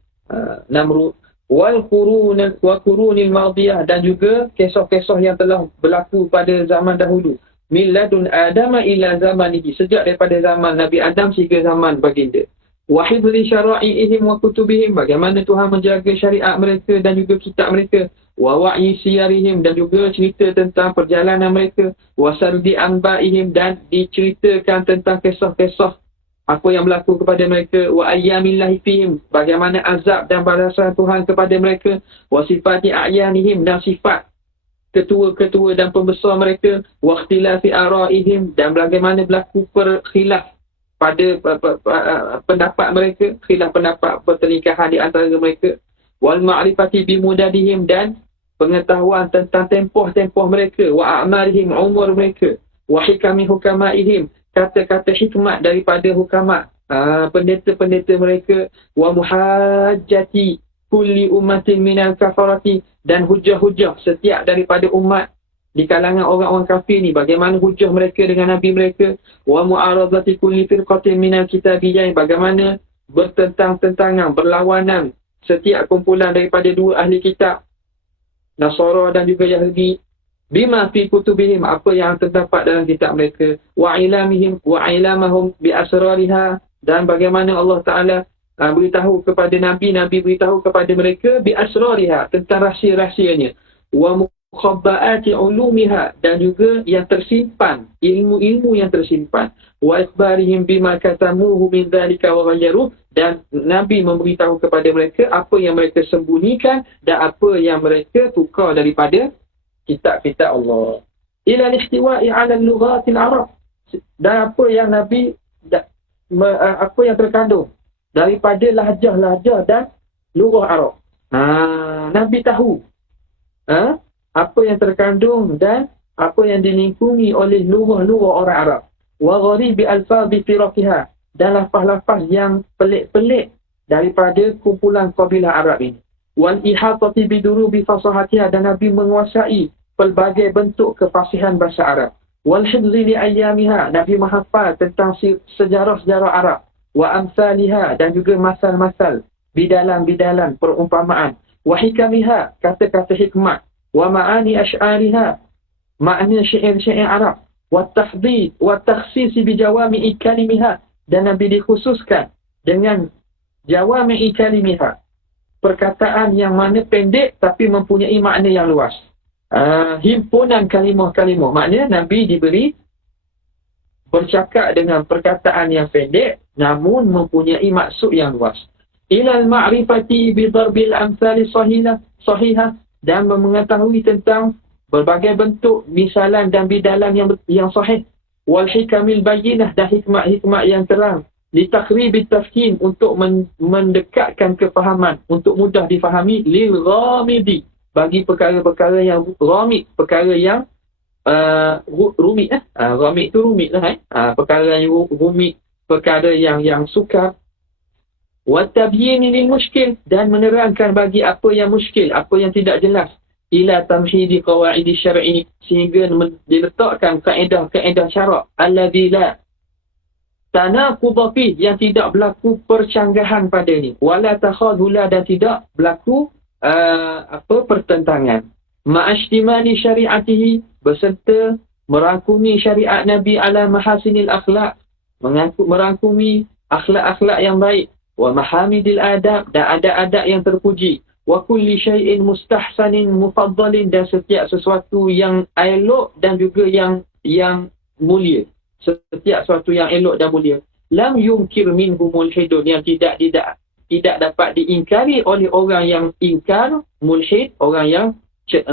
Namrud. Wal qurunil madiyah, dan juga kisah-kisah yang telah berlaku pada zaman dahulu. Milladun Adama ila zamanihi, sejak daripada zaman Nabi Adam sehingga zaman baginda. Wa hifzi syara'ihim wa kutubihim, bagaimana Tuhan menjaga syariat mereka dan juga kitab mereka. Wa wa'yi siyarihim, dan juga cerita tentang perjalanan mereka. Wa sardi anba'ihim, dan diceritakan tentang kisah-kisah apa yang berlaku kepada mereka. Wa ayyamillahi fihim, bagaimana azab dan balasan Tuhan kepada mereka. Wa sifati a'yanihim, dan sifat ketua-ketua dan pembesar mereka. Wa ikhtilafi ara'ihim, dan bagaimana berlaku perkhilaf pada pendapat mereka, khilaf pendapat pertelingkahan di antara mereka. Wal ma'rifati bimudadihim, dan pengetahuan tentang tempoh-tempoh mereka. Wa a'marihim, umur mereka. Wa hikami hukama'ihim, kata-kata hikmat daripada hukama, pendeta-pendeta mereka. Wa muhajjati kulli ummatin minal kafarati, dan hujah-hujah setiap daripada umat di kalangan orang-orang kafir ni, bagaimana hujah mereka dengan Nabi mereka. Wa mu'aradati kulli firqatin minal kitabiyyain, bagaimana bertentang-tentangan, berlawanan setiap kumpulan daripada dua ahli kitab, Nasara dan juga Yahudi. Bima fi kutubihim, apa yang terdapat dalam kitab mereka. Wa ilamihim wa ilamahum bi asrariha, dan bagaimana Allah Ta'ala beritahu kepada Nabi beritahu kepada mereka bi asrariha, tentang rahsia-rahsianya. Wa mukhabbaati ulumiha, dan juga yang tersimpan, ilmu-ilmu yang tersimpan. Wa ikhbarihim bima katamuhu min dhalika wa ghayyaruh, dan Nabi memberitahu kepada mereka apa yang mereka sembunyikan dan apa yang mereka tukar daripada kitab-kitab Allah. Ila istiwa'i 'ala lughatil Arab, dan apa yang Nabi apa yang terkandung daripada lahjah-lahjah dan lughah Arab. Nabi tahu apa yang terkandung dan apa yang dilingkungi oleh lughah-lughah orang Arab. Wa gharibi alfadhi firaqiha, dan lafaz-lafaz yang pelik-pelik daripada kumpulan kabilah Arab ini. Wal ihatati bidurubi fasahatiha, dan Nabi menguasai pelbagai bentuk kefasihan bahasa Arab. Wal hifzi li ayyamiha, Nabi menghafal tentang sejarah-sejarah Arab. Wa amsaliha, dan juga masal-masal, bidalan-bidalan, perumpamaan. Wa hikamiha, kata-kata hikmat. Wa ma'ani asy'ariha, makna syair-syair Arab. Wa tahdid wa takhsis bi jawami'i kalimiha, dan Nabi dikhususkan dengan jawami'i kalimiha, perkataan yang mana pendek tapi mempunyai makna yang luas. Himpunan kalimah-kalimah, maknanya Nabi diberi bercakap dengan perkataan yang pendek namun mempunyai maksud yang luas. Ilal ma'rifati bi darbil amsali sahihah, dan mengetahui tentang berbagai bentuk misalan dan bidalan yang sahih. Wal hikamil bayyinah, dan hikmat-hikmat yang terang. Litakribi tafhim, untuk mendekatkan kefahaman, untuk mudah difahami. Lil ghamidi, bagi perkara-perkara yang rumit, perkara yang rumit. Rumit tu rumit lah. Perkara yang rumit, perkara yang sukar. Wa tabyin lil mushkil, dan menerangkan bagi apa yang muskil, apa yang tidak jelas, ila tamhidi qawaid syar'i, sehingga diletakkan kaedah-kaedah syarak alladzi la tanaqud fi, yang tidak berlaku percanggahan padanya, wala takhadula, dan tidak berlaku pertentangan, ma'ashtimali syariatihi, beserta merangkumi syariat Nabi, ala mahasinil akhlak, merangkumi akhlak-akhlak yang baik, wa mahamidil adab, dan adab-adab yang terpuji, wa kulli syai'in mustahsanin mufaddalin, dan setiap sesuatu yang elok dan juga yang mulia, setiap sesuatu yang elok dan mulia. Lam yumkir minhu mulhidun, yang tidak dapat diingkari oleh orang yang ingkar, mulhid, orang yang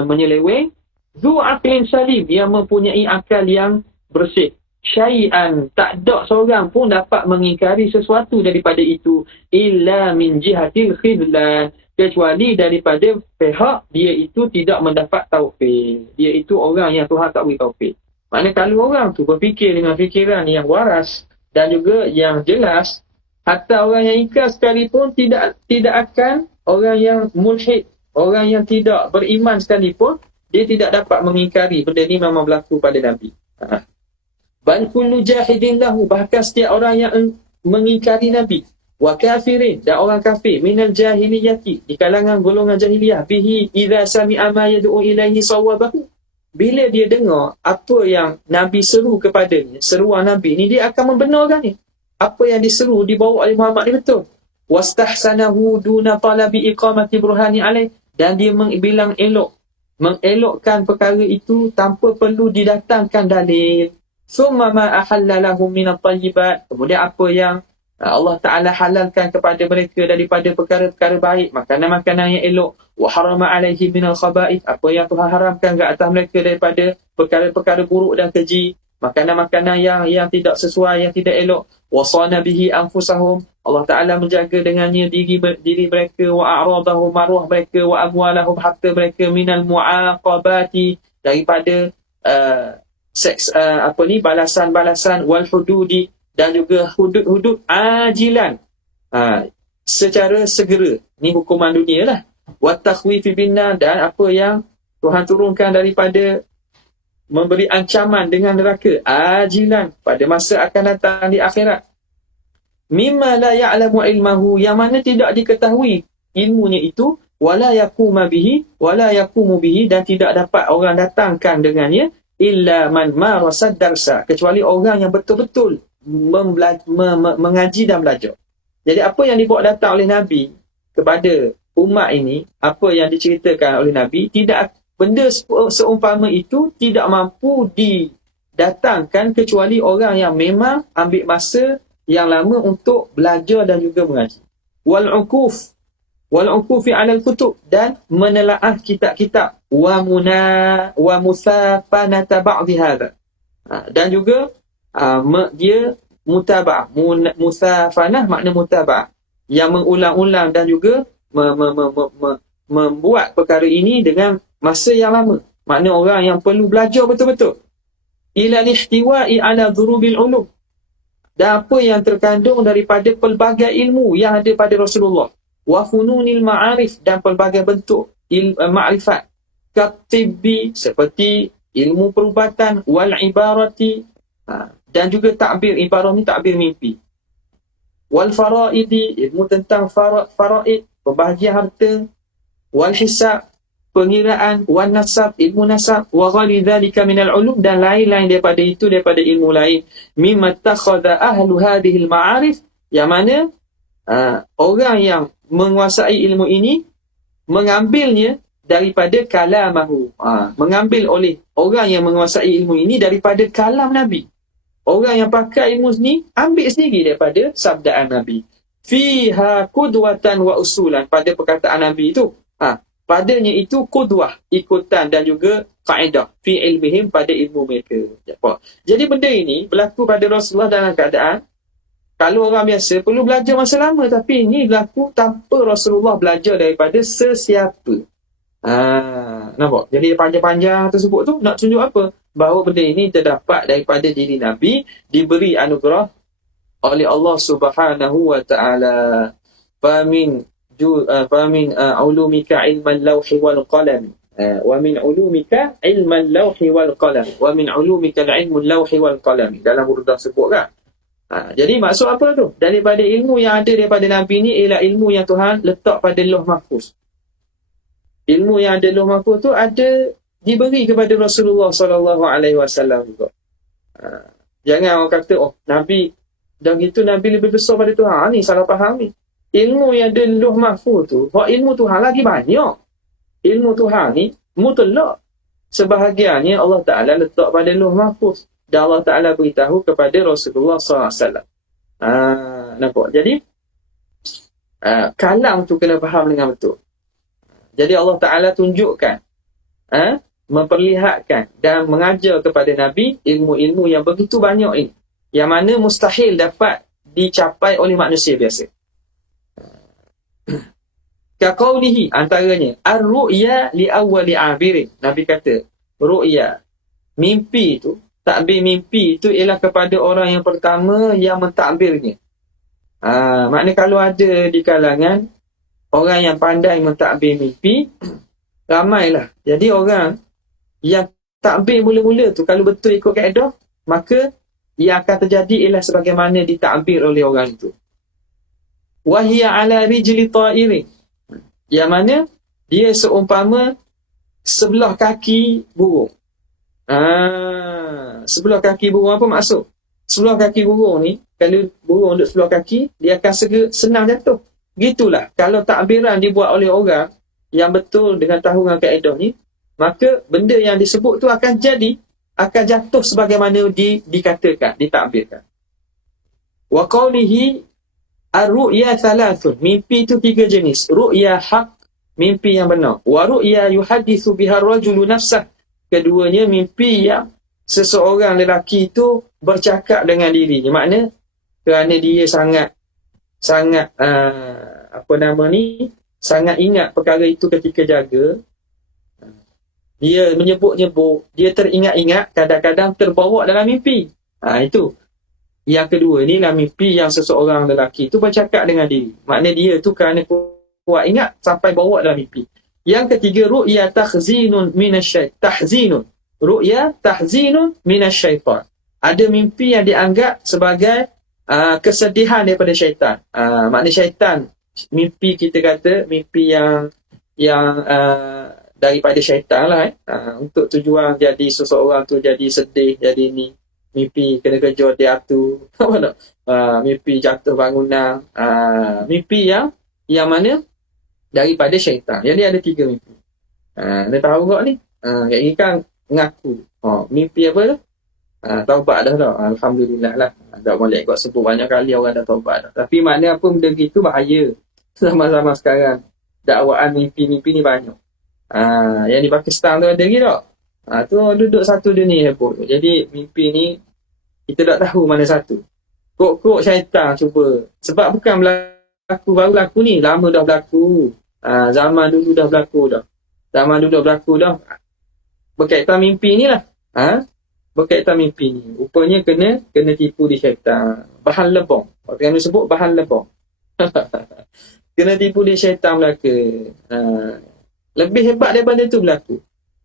menyeleweng, zu aqlin salim, yang mempunyai akal yang bersih. Syai'an, tak ada seorang pun dapat mengingkari sesuatu daripada itu, illa min jihatil khidlan, kecuali daripada pihak dia itu tidak mendapat taufik. Dia itu orang yang Tuhan tak beri taufik. Maknanya kalau orang tu berfikir dengan fikiran yang waras dan juga yang jelas, hatta orang yang ingkar sekalipun tidak akan, orang yang mulhid, orang yang tidak beriman sekalipun, dia tidak dapat mengingkari benda ni memang berlaku pada Nabi. Bal kullu jahidin lahu, bahkan setiap orang yang mengingkari Nabi, wa kafirin, dan orang kafir, minal jahiliyati, di kalangan golongan jahiliyah, bihi idza sami'a ma yad'u ilaihi sawabahu, bila dia dengar apa yang Nabi seru kepadanya, seruan Nabi ni, dia akan membenarkannya. Apa yang diseru dibawa oleh Muhammad ni betul. Wastahsanahu duna talabi iqamati burhani alaih, dan dia bilang mengelokkan perkara itu tanpa perlu didatangkan dalil. Summa ma ahalla lahum minat tayyibat, kemudian apa yang Allah Ta'ala halalkan kepada mereka daripada perkara-perkara baik, makanan-makanan yang elok. Wa harama alaihim minal khaba'ith, apa yang Tuhan haramkan ke atas mereka daripada perkara-perkara buruk dan keji, makanan-makanan yang tidak sesuai, yang tidak elok. Wa sana bihi anfusahum, Allah Ta'ala menjaga dengannya diri mereka, wa a'radahum, maruah mereka, wa amwalahum, harta mereka, minal mu'aqabati, daripada balasan-balasan, wal hududi, dan juga hudud-hudud ajilan, secara segera, ni hukuman dunia lah. Wa takhwifi binnar, dan apa yang Tuhan turunkan daripada memberi ancaman dengan neraka, ajilan, pada masa akan datang di akhirat. Mimma la ya'lamu ilmahu, yang mana tidak diketahui ilmunya itu, wala yaqumu bihi, dan tidak dapat orang datangkan dengannya, illa man marasad darsa, kecuali orang yang betul-betul mengaji dan belajar. Jadi apa yang dibawa datang oleh Nabi kepada umat ini, apa yang diceritakan oleh Nabi, benda seumpama itu tidak mampu didatangkan kecuali orang yang memang ambil masa yang lama untuk belajar dan juga mengaji. Wal-uqufi 'alal kutub, dan menelaah kitab-kitab, wa musafanata ba'dhi hadha, dan juga dia mutaba'ah. Musafanah makna mutaba'ah, yang mengulang-ulang dan juga membuat perkara ini dengan masa yang lama. Makna orang yang perlu belajar betul-betul. Ila lihtiwa'i ala dhurubil ulum, dan apa yang terkandung daripada pelbagai ilmu yang ada pada Rasulullah. Wa fununil ma'arif, dan pelbagai bentuk ma'rifat. Katibbi, seperti ilmu perubatan, wal ibarati, dan juga takbir. Ibarah ni takbir mimpi. Wal faraidi, ilmu tentang faraid, pembahagian harta. Wal hisab, pengiraan. Wal nasab, ilmu nasab. Wa ghali dhalika minal ulum, dan lain-lain daripada itu, daripada ilmu lain. Mimma takhadha ahlu hadihil ma'arif, yang mana orang yang menguasai ilmu ini mengambilnya daripada kalamahu, mengambil oleh orang yang menguasai ilmu ini daripada kalam Nabi. Orang yang pakai ilmu ni ambil sendiri daripada sabdaan Nabi. Fiha qudwatan wa usulan, pada perkataan Nabi itu, padanya itu qudwah, ikutan, dan juga kaedah fi ilmihim, pada ilmu mereka. Jadi benda ini berlaku pada Rasulullah dalam keadaan kalau orang biasa perlu belajar masa lama, tapi ini berlaku tanpa Rasulullah belajar daripada sesiapa. Nampak? Jadi panjang-panjang tersebut tu nak tunjuk apa? Bahawa benda ini terdapat daripada diri Nabi, diberi anugerah oleh Allah Subhanahu wa taala. Famin ulumika ilman lawhi wal qalam. Wa min ulumika ilman lawhi wal qalam. Wa min ulumika ilmul lawhi wal qalam. Dalam Burdah sebut kan? Jadi maksud apa tu? Daripada ilmu yang ada daripada Nabi ni ialah ilmu yang Tuhan letak pada Lauh Mahfuz. Ilmu yang ada Lauh Mahfuz tu ada diberi kepada Rasulullah sallallahu alaihi wasallam juga. Jangan orang kata Nabi dah gitu Nabi lebih besar pada Tuhan. Ni salah faham ni. Ilmu yang ada Lauh Mahfuz tu, ilmu Tuhan lagi banyak. Ilmu Tuhan ni mutlak. Sebahagiannya Allah Taala letak pada Lauh Mahfuz. Dan Allah Ta'ala beritahu kepada Rasulullah SAW. Nampak? Jadi, kalam tu kena faham dengan betul. Jadi Allah Ta'ala tunjukkan, memperlihatkan dan mengajar kepada Nabi ilmu-ilmu yang begitu banyak ini. Yang mana mustahil dapat dicapai oleh manusia biasa. Kaqaulihi, antaranya, ar-ru'ya li awwali abirin. Nabi kata, ru'ya, mimpi itu, takbir mimpi itu ialah kepada orang yang pertama yang mentakbirnya. Maknanya kalau ada di kalangan orang yang pandai mentakbir mimpi, ramailah. Jadi orang yang takbir mula-mula tu, kalau betul ikut kaedah, maka yang akan terjadi ialah sebagaimana ditakbir oleh orang itu. Wahia ala rijli ta'irin. Yang mana dia seumpama sebelah kaki burung. Sebelah kaki burung apa maksud? Sebelah kaki burung ni, kalau burung duduk sebelah kaki, dia akan senang jatuh. Gitulah, kalau takbiran dibuat oleh orang yang betul dengan tahu dengan kaedah ni, maka benda yang disebut tu akan jatuh sebagaimana dikatakan, ditakbirkan. Wa qawlihi ar-ru'ya thalathun. Mimpi itu 3 jenis. Ru'ya haq, mimpi yang benar. Wa ru'ya yuhadithu biha rajulu nafsah. Keduanya mimpi yang seseorang lelaki itu bercakap dengan dirinya. Makna kerana dia sangat sangat ingat perkara itu ketika jaga, dia menyebut-nyebut, dia teringat-ingat, kadang-kadang terbawa dalam mimpi. Itu yang kedua, inilah mimpi yang seseorang lelaki itu bercakap dengan diri. Makna dia tu kerana kuat ingat sampai bawa dalam mimpi. Yang ketiga, ru'ya tahzinun minasyaitan. Ru'ya tahzinun minasyaitan. Ada mimpi yang dianggap sebagai kesedihan daripada syaitan. Makna syaitan, mimpi kita kata mimpi yang daripada syaitan lah, untuk tujuan jadi seseorang tu jadi sedih, jadi ni. Mimpi kena kejar dia tu. Mimpi jatuh bangunan. Mimpi yang mana daripada syaitan. Jadi ada 3 mimpi. Dia tahu tak ni? Yang ini kan mengaku. Mimpi apa tu? Taubat dah. Alhamdulillah lah. Tak boleh ikut sebut banyak kali orang dah taubat dah. Tapi makna apa benda gitu bahaya. Sama-sama sekarang. Dakwaan mimpi-mimpi ni banyak. Yang di Pakistan tu ada lagi tak? Tu duduk satu dunia heboh. Jadi mimpi ni kita tak tahu mana satu. Kok syaitan cuba. Sebab bukan baru berlaku ni. Lama dah berlaku. Zaman dulu dah berlaku dah. Berkaitan mimpi ni lah. Berkaitan mimpi ni. Rupanya kena tipu di syaitan. Bahan lebong. Orang yang sebut bahan lebong. Kena tipu di syaitan belaka. Lebih hebat daripada tu berlaku.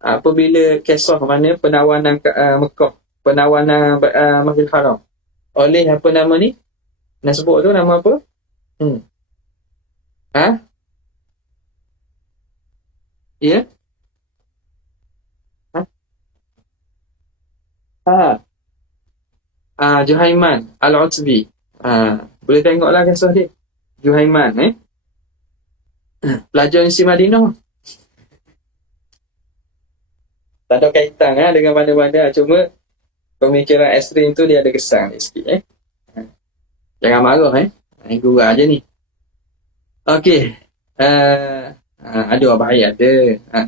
Apabila kisah mana penawanan Mekah, penawanan Masjidil Haram oleh apa nama ni? Nak sebut tu nama apa? Ya? Juhaiman Al-Utbi. Boleh tengoklah kisah dia. Juhaiman, pelajar Universiti Madinah. Tak ada kaitan dengan mana-mana. Cuma pemikiran ekstrim tu dia ada kesan sikit. Jangan marah. Gurau je ni. Okey. Ada bahaya ada.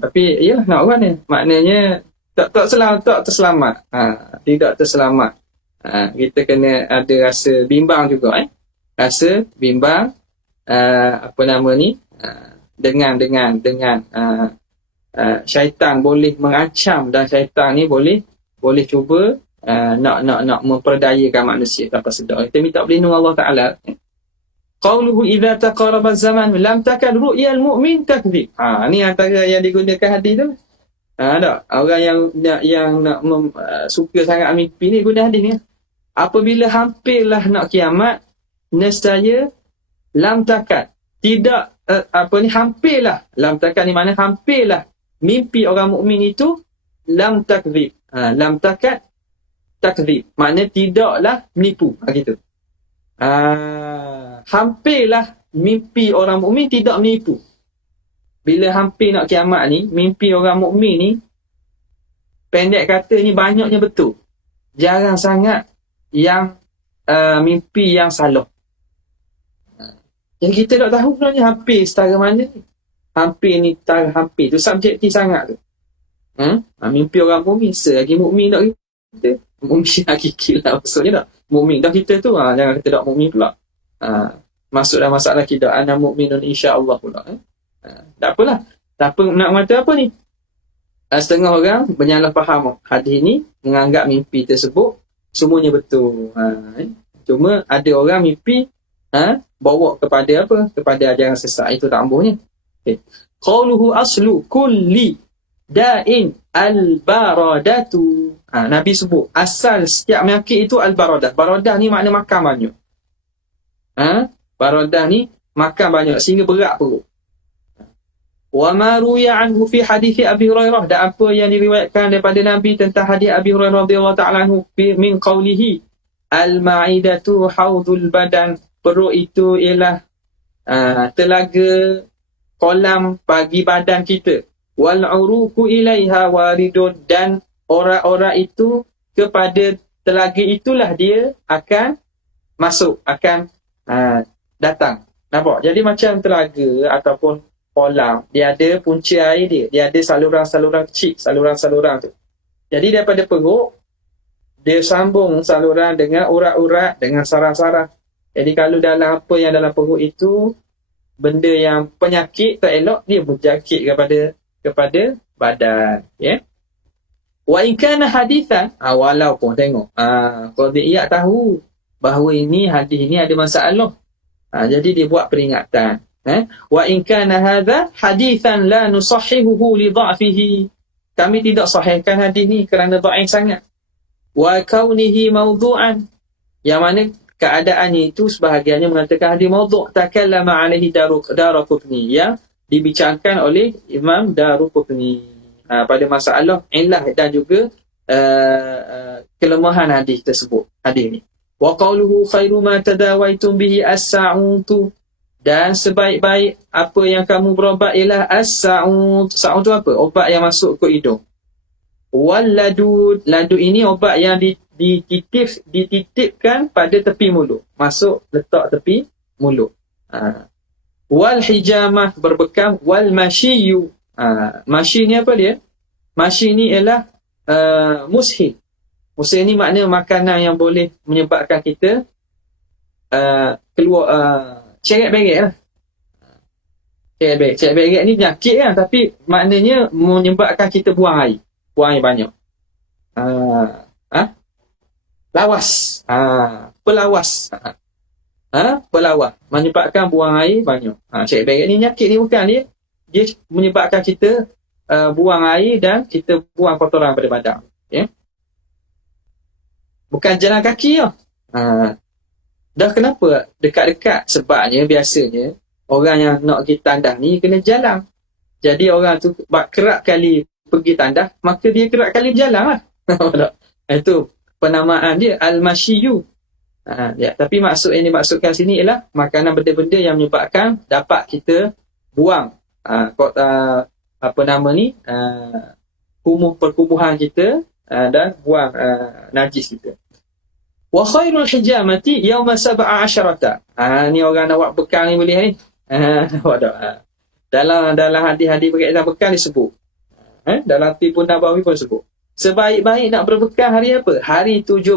Tapi iyalah nak orang ni. Maknanya tak terselamat. Tidak terselamat. Kita kena ada rasa bimbang juga. Rasa bimbang. Apa nama ni? Dengan syaitan boleh mengancam dan syaitan ni boleh cuba nak memperdayakan manusia tanpa sedar. Kita minta perlindungan Allah Taala. Qauluhu idza taqaraba zaman lam takad ru'yal mu'min takdzib. Ni antara yang digunakan hadis tu. Tak? Orang yang nak suka sangat mimpi ni guna hadis ni. Apabila hampirlah nak kiamat, nescaya lam takad, tidak hampirlah. Lam takad ni mana hampirlah mimpi orang mukmin itu lam takdzib. Lam takad takdzib, maknanya tidaklah menipu. Gitu. Hampirlah mimpi orang mukmin tidak menipu. Bila hampir nak kiamat ni, mimpi orang mukmin ni, pendek kata ni banyaknya betul. Jarang sangat yang mimpi yang salah. Jadi kita tak tahu sebenarnya hampir setara mana ni. Hampir ni, hampir tu subjektif sangat tu. Mimpi orang mukmin, selagi mukmin tak kita. Mukmin hakiki lah maksudnya tak. Mukmin dah kita tu, jangan kita tak mukmin pula. Masuk dalam masalah kita, ana mukminun insya-Allah pula. Tak apalah. Nak kata apa ni? Setengah orang menyalah faham hadis ni, menganggap mimpi tersebut semuanya betul. Cuma ada orang mimpi bawa kepada apa? Kepada ajaran sesat. Itu tak ampuhnya. Okay. Qauluhu aslu kulli da'in al-baradatu. Nabi sebut asal setiap penyakit itu al-baradah. Baradah ni makna makan banyak. Baradah ni makan banyak sehingga berat perut. Wa ma ruya anhu fi hadis Abi Hurairah, dan apa yang diriwayatkan daripada Nabi tentang hadis Abi Hurairah radhiyallahu ta'ala anhu min qawlihi al-ma'idatu haudul badan, perut itu ialah telaga kolam bagi badan kita. Wal uruku ilaiha waridun, dan orang-orang itu kepada telaga itulah dia akan masuk, akan datang. Nampak? Jadi macam telaga ataupun kolam, dia ada punca air dia ada saluran-saluran kecil, saluran-saluran tu. Jadi daripada perut, dia sambung saluran dengan urat-urat, dengan saraf-saraf. Jadi kalau dalam apa yang dalam perut itu, benda yang penyakit tak elok, dia berjangkit kepada badan. Ya. Wa in kana hadithan, walaupun tengok, Qadiyah tahu bahawa ini hadis ini ada masalah. Jadi dia buat peringatan. Wa in kana hadha hadithan la nusahhihuhu li dha'fihi, kami tidak sahihkan hadis ni kerana dhaif sangat. Wa kaunihi mawdu'an, yang mana keadaannya itu sebahagiannya mengatakan hadis mawdu', takallama alaihi Daraqutni, yang dibicarakan oleh Imam Daraqutni pada masalah illah dan juga kelemahan hadis tersebut, hadis ni. Wa qawluhu khairu ma tadawaitum bihi as-sa'utu, dan sebaik-baik apa yang kamu berobat ialah as-sa'ud. Sa'ud tu apa? Obat yang masuk ke hidung. Wal ladud, ladud ini obat yang dititipkan pada tepi mulut, masuk letak tepi mulut. Wal hijamah, berbekam. Wal mashiyu, mashi ni apa dia? Mashi ni ialah mushil. Mushil ni makna makanan yang boleh menyebabkan kita keluar ceret-beret lah. Ceret-beret ni penyakit kan, tapi maknanya menyebabkan kita buang air banyak. Lawas. Pelawas. Pelawat, menyebabkan buang air banyak. Ceret-beret ni penyakit ni bukan dia menyebabkan kita buang air dan kita buang kotoran pada badan. Okay? Bukan jalan kaki lah. Dah kenapa dekat-dekat? Sebabnya biasanya orang yang nak pergi tandas ni kena jalan. Jadi orang tu kerap kali pergi tandas, maka dia kerap kali berjalan lah. Itu penamaan dia, al-mashiyu. Ya, tapi maksud yang dimaksudkan sini ialah makanan benda-benda yang menyebabkan dapat kita buang perkumuhan kita dan buang najis kita. Wa khairul hijamati yawma 17. Ni orang nak buat bekal ni boleh ni. Dalam hadis-hadis berkaitan bekal disebut. Dalam Tibbun Nabawi pun sebut. Sebaik-baik nak berbekal hari apa? Hari 17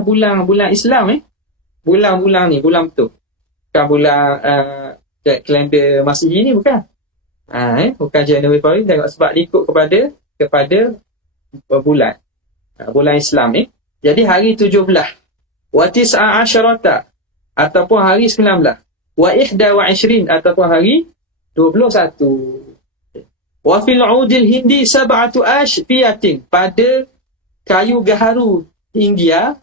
bulan Islam Bulan ni, bulan betul. Bukan bulan kalender Masihi ni, bukan. Bukan Januari Februari, tengok sebab diikut kepada bulan. Bulan Islam ni. Jadi hari 17. Wa tis'a asyarata ataupun hari 19. Wa ihda wa ishrin ataupun hari 21. Wa fil 'udil hindi sab'atu ashfiyatin. Pada kayu gaharu India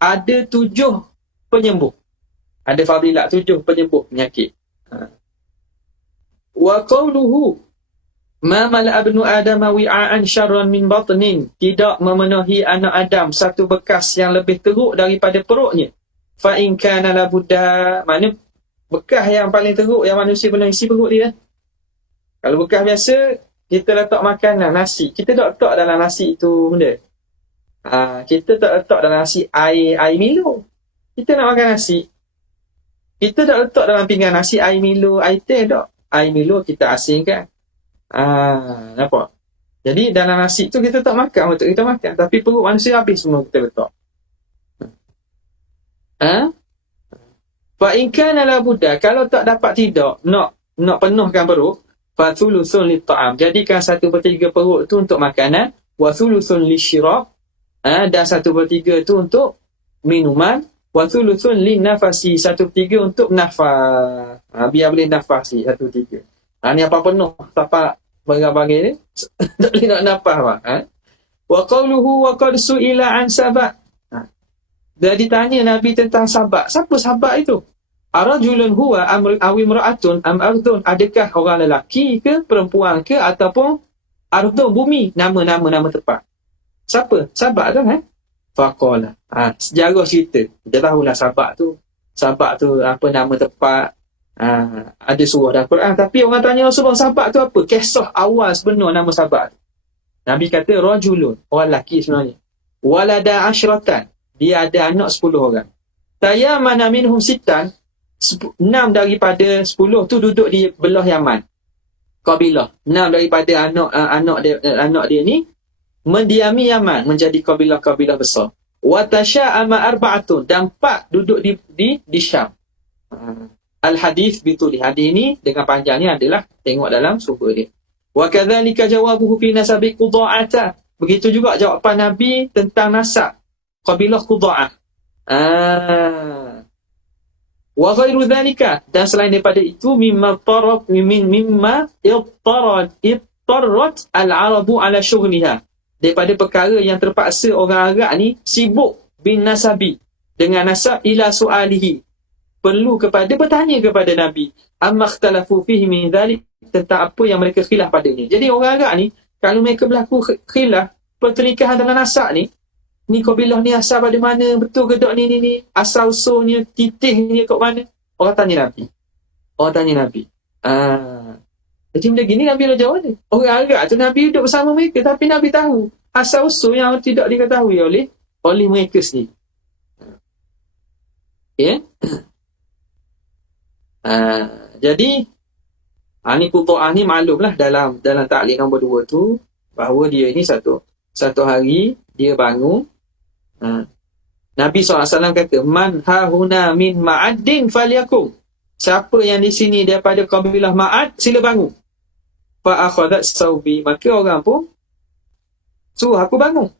ada 7 penyembuh. Ada fadilat 7 penyembuh penyakit. Wa qawluhu ma mala ibnu adam wi'an syarran min batnin. Tidak memenuhi anak Adam satu bekas yang lebih teruk daripada perutnya. Fa in kana la budda, mana bekas yang paling teruk yang manusia pernah isi perut dia. Kalau bekas biasa, kita letak makanan, nasi. Kita tak letak dalam nasi itu benda. Kita tak letak dalam nasi air Milo. Kita nak makan nasi, kita tak letak dalam pinggan nasi air Milo, air teh tak. Air Milo kita asingkan. Nampak? Jadi dalam nasi tu kita tak makan untuk kita makan. Tapi perut manusia habis semua kita letak. Fa in kana la budda, kalau tak dapat tidak nak penuhkan perut, fa thuluthun lit ta'am. Jadikan 1/3 perut tu untuk makanan, wa thuluthun lisyirab, dan 1/3 tu untuk minuman, wa thuluthun lin nafasi, 1/3 untuk nafas. Biar boleh nafasi 1/3. Ni apa penuh tapak bagai-bagai ni tak boleh nak nafas apa. Wa qawluhu wa qad su'ila an sabak. Dah ditanya Nabi tentang sabak. Siapa sabak itu? Arajulun huwa aw imra'atun am ardun. Adakah orang lelaki ke, perempuan ke, ataupun ardun, bumi, nama tempat. Siapa? Sabak tu faqala. Sejarah cerita. Kita tahulah sabak tu apa nama tempat. Ada surah dalam Quran. Tapi orang tanya Rasulullah, sabak tu apa? Kisah awal sebenar nama sabak. Nabi kata rajulun, orang lelaki sebenarnya. Walada asyratan, dia ada anak 10 orang. Tayammana minhum sittan, 6 daripada 10 tu duduk di belah Yaman. Kabilah 6 daripada anak dia ni mendiami Yaman, menjadi kabilah-kabilah besar. Wa tasha'ama arba'atun, dan 4 duduk di Syam. Al-hadis bituli, hadis ni dengan panjangnya adalah tengok dalam sumber dia. Wa kadzalika jawabuhu fi nasabi qudha'ata. Begitu juga jawapan Nabi tentang nasab kabilah Qudha'ah. Wa ghairu dzalika, dan selain daripada itu mimma ittarat al-arabu ala syughliha, daripada perkara yang terpaksa orang Arab ni sibuk bin nasabi, dengan nasab, ila su'alihi, perlu bertanya kepada Nabi, amma ikhtalafu fihi min dzalik, tentang apa yang mereka khilaf padanya. Jadi orang Arab ni kalau mereka berlaku khilaf pertelingkahan dalam nasab ni kabilah ni asal pada mana, betul ke tak ni, asal usulnya, titihnya kat mana, orang tanya Nabi. Jadi benda gini Nabi dah jawab ni. Orang Arab tu Nabi duduk bersama mereka, tapi Nabi tahu asal usul yang tidak diketahui oleh mereka sendiri. Okay? Jadi ni Qudha'ah ni maklumlah dalam ta'liq nombor 2 tu, bahawa dia ni satu hari dia bangun. Nabi SAW kata, man hahuna min ma'addin falyakum, siapa yang di sini daripada kabilah Ma'ad, sila bangun. Fa akhadat saubi, maka orang pun suruh aku bangun.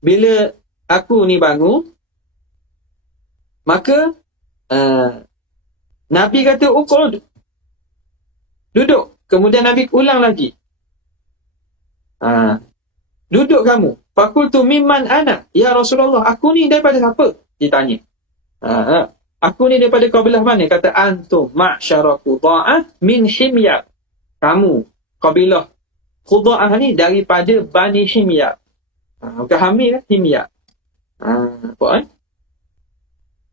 Bila aku ni bangun, maka Nabi kata uqud, duduk. Kemudian Nabi ulang lagi, duduk kamu. Fakultu mimman ana, ya Rasulullah, aku ni daripada siapa? Ditanya. Aku ni daripada kabilah mana? Kata antum ma'syara Qudha'ah min Himyar. Kamu kabilah Qudha'ah ni daripada Bani Himyar. Bukan Hamil kan? Himyar.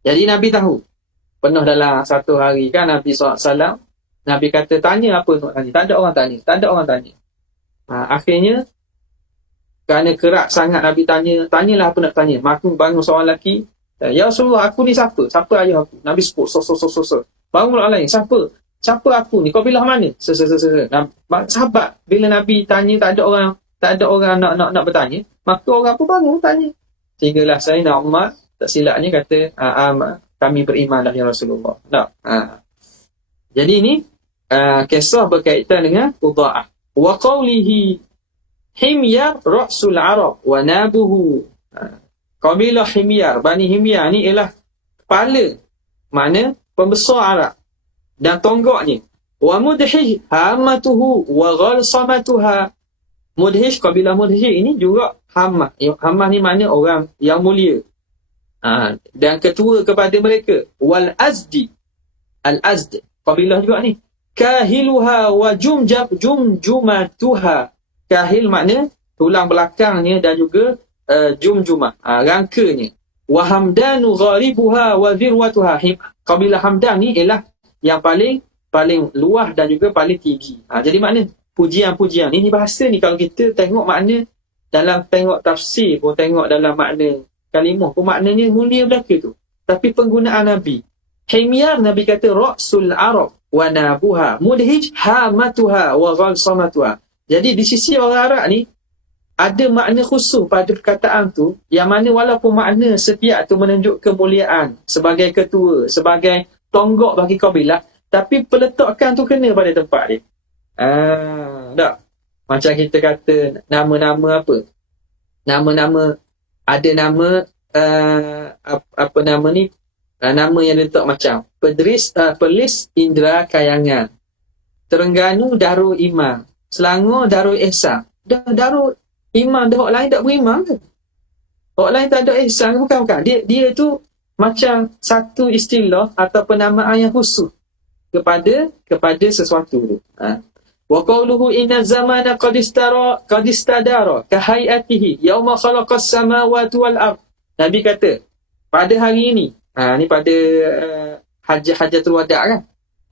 Jadi Nabi tahu. Penuh dalam satu hari kan Nabi SAW. Nabi kata, tanya apa nak tanya. Tak ada orang tanya. Akhirnya kerana kerak sangat Nabi tanyalah apa nak tanya. Maka bangun seorang lelaki, ya Rasulullah, aku ni siapa? Siapa ayah aku? Nabi sebut, bangun orang lain, siapa aku ni? Kau bilah mana? Sahabat, bila Nabi tanya, tak ada orang nak bertanya, maka orang pun bangun tanya. Sehinggalah Sayyidina Umar, tak silapnya kata, kami beriman dah ya Rasulullah. Tak. Jadi ni kisah berkaitan dengan Qudha'ah. Wa qawlihi Himyar ra'sul Arab wa nabuhu. Kabilah Himyar, Bani Himyar ni ialah kepala, makna pembesar Arab, dan tonggaknya. Wa Mudhij hamatuhu wa ghalsamatuha. Mudhij, kabilah Mudhij ini juga Hammah. Hammah ni makna orang yang mulia. Dan ketua kepada mereka. Wal Azdi, Al-Azd, kabilah juga ni. Kahiluha wa jumjumatuha. Kahil makna tulang belakangnya dan juga jumjumah, rangkanya. Wa hamdanu gharibuha wa zirwatuha. Kabilah Hamdan ni ialah yang paling luah dan juga paling tinggi. Jadi makna pujian-pujian ini bahasa ni, kalau kita tengok makna dalam tengok tafsir pun, tengok dalam makna kalimah pun, maknanya mulia belaka tu. Tapi penggunaan Nabi, Himyar, Nabi kata ra'sul Arab wa nabuha, Mudhij hamatuha wa ghalsamatuha. Jadi di sisi orang Arab ni ada makna khusus pada perkataan tu, yang mana walaupun makna setiap tu menunjuk kemuliaan sebagai ketua, sebagai tonggak bagi kabilah, tapi peletakan tu kena pada tempat dia. Tak? Macam kita kata nama-nama apa? Nama-nama, ada nama apa nama ni? Nama yang letak macam Perlis Indra Kayangan, Terengganu Darul Imam, Selangor Darul Ihsan. Darul Imam dah, orang lain tak berimam ke? Orang lain tak ada ihsan ke? Bukan. Dia tu macam satu istilah atau penamaan yang khusus kepada sesuatu tu. Wa qawluhu inna zamana qad istadara ka hayatihi yauma khalaqas samawati wal ard. Nabi kata pada hari ini, ni pada Hajatul Wada' kan.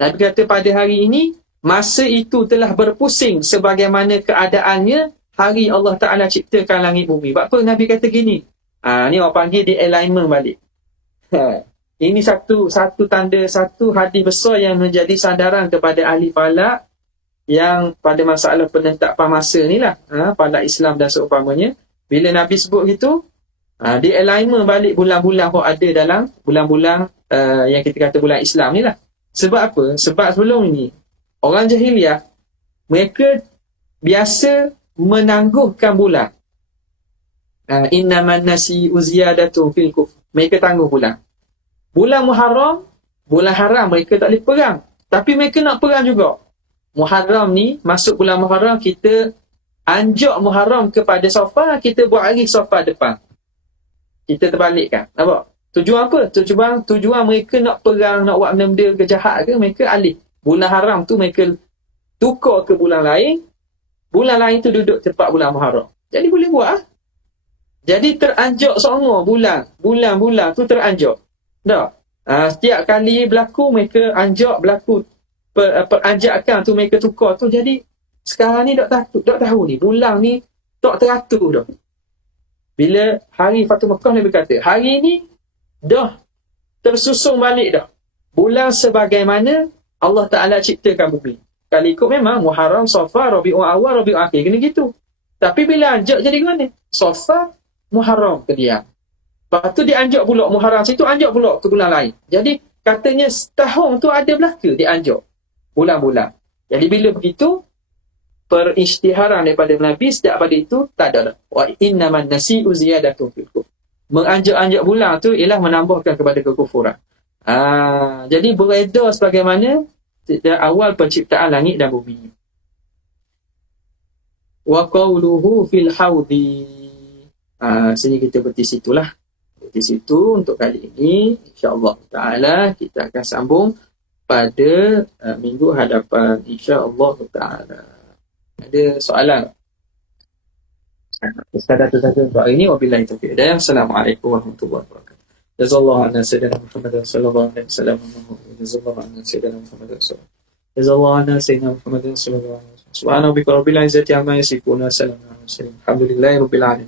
Nabi kata pada hari ini, masa itu telah berpusing sebagaimana keadaannya hari Allah Ta'ala ciptakan langit bumi. Sebab apa Nabi kata gini? Ni orang panggil di alignment balik. Ini satu tanda, satu hadis besar yang menjadi sandaran kepada ahli falak yang pada masalah penetapan masa ni lah, falak Islam dan seumpamanya. Bila Nabi sebut gitu, di alignment balik bulan-bulan yang ada dalam bulan-bulan yang kita kata bulan Islam ni lah. Sebab apa? Sebab sebelum ini orang jahiliah, mereka biasa menangguhkan bulan. Innaman nasi'u ziyadatun fil kufr. Mereka tangguh bulan. Bulan Muharram, bulan haram, mereka tak boleh perang. Tapi mereka nak perang juga. Muharram ni, masuk bulan Muharram, kita anjak Muharram kepada Safar, kita buat hari Safar depan. Kita terbalikkan. Nampak? Tujuan apa? Tujuan mereka nak perang, nak buat benda kejahat ke, mereka alih. Bulan haram tu mereka tukar ke bulan lain. Bulan lain tu duduk tepat bulan Muharram. Jadi boleh buat. Jadi teranjak semua bulan tu teranjak. Tak? Setiap kali berlaku, mereka anjak berlaku. Peranjakan tu mereka tukar tu. Jadi sekarang ni tak tahu ni. Bulan ni tak teratur dah. Bila hari Fatu Mekah, Nabi kata, hari ni dah tersusun balik dah. Bulan sebagaimana Allah Ta'ala ciptakan bumi. Kalau ikut memang Muharram, Safar, Rabiul Awal, Rabiul Akhir, kena gitu. Tapi bila anjak jadi mana? Safar, Muharram ke dia. Lepas tu dia anjak pula Muharram situ, anjak pula ke bulan lain. Jadi katanya setahun tu ada belaka dia anjak bulan-bulan. Jadi bila begitu, perisytiharan daripada Nabi sejak pada itu tak ada dah. Wa innaman nasi'u ziyadatun fil kufr. Menganjak-anjak bulan tu ialah menambahkan kepada kekufuran. Jadi beredar sebagaimana awal penciptaan langit dan bumi. Wa qawluhu fil haudi. Sini kita berhenti situlah. Berhenti situ untuk kali ini. InsyaAllah Ta'ala kita akan sambung pada minggu hadapan. InsyaAllah Ta'ala. Ada soalan? Sekadar itu saja untuk hari ini. Wabillahi taufiq hidayah. Assalamualaikum warahmatullahi wabarakatuh. Jazallahu anna sayyidina Muhammad sallallahu alaihi wasallam. Jazallahu anna sayyidina Muhammad sallallahu alaihi wasallam. Jazallahu anna sayyidina Muhammad sallallahu alaihi wasallam. Subhana rabbika rabbil izzati amma yasifun. Assalamu alaikum. Alhamdulillahi rabbil alamin.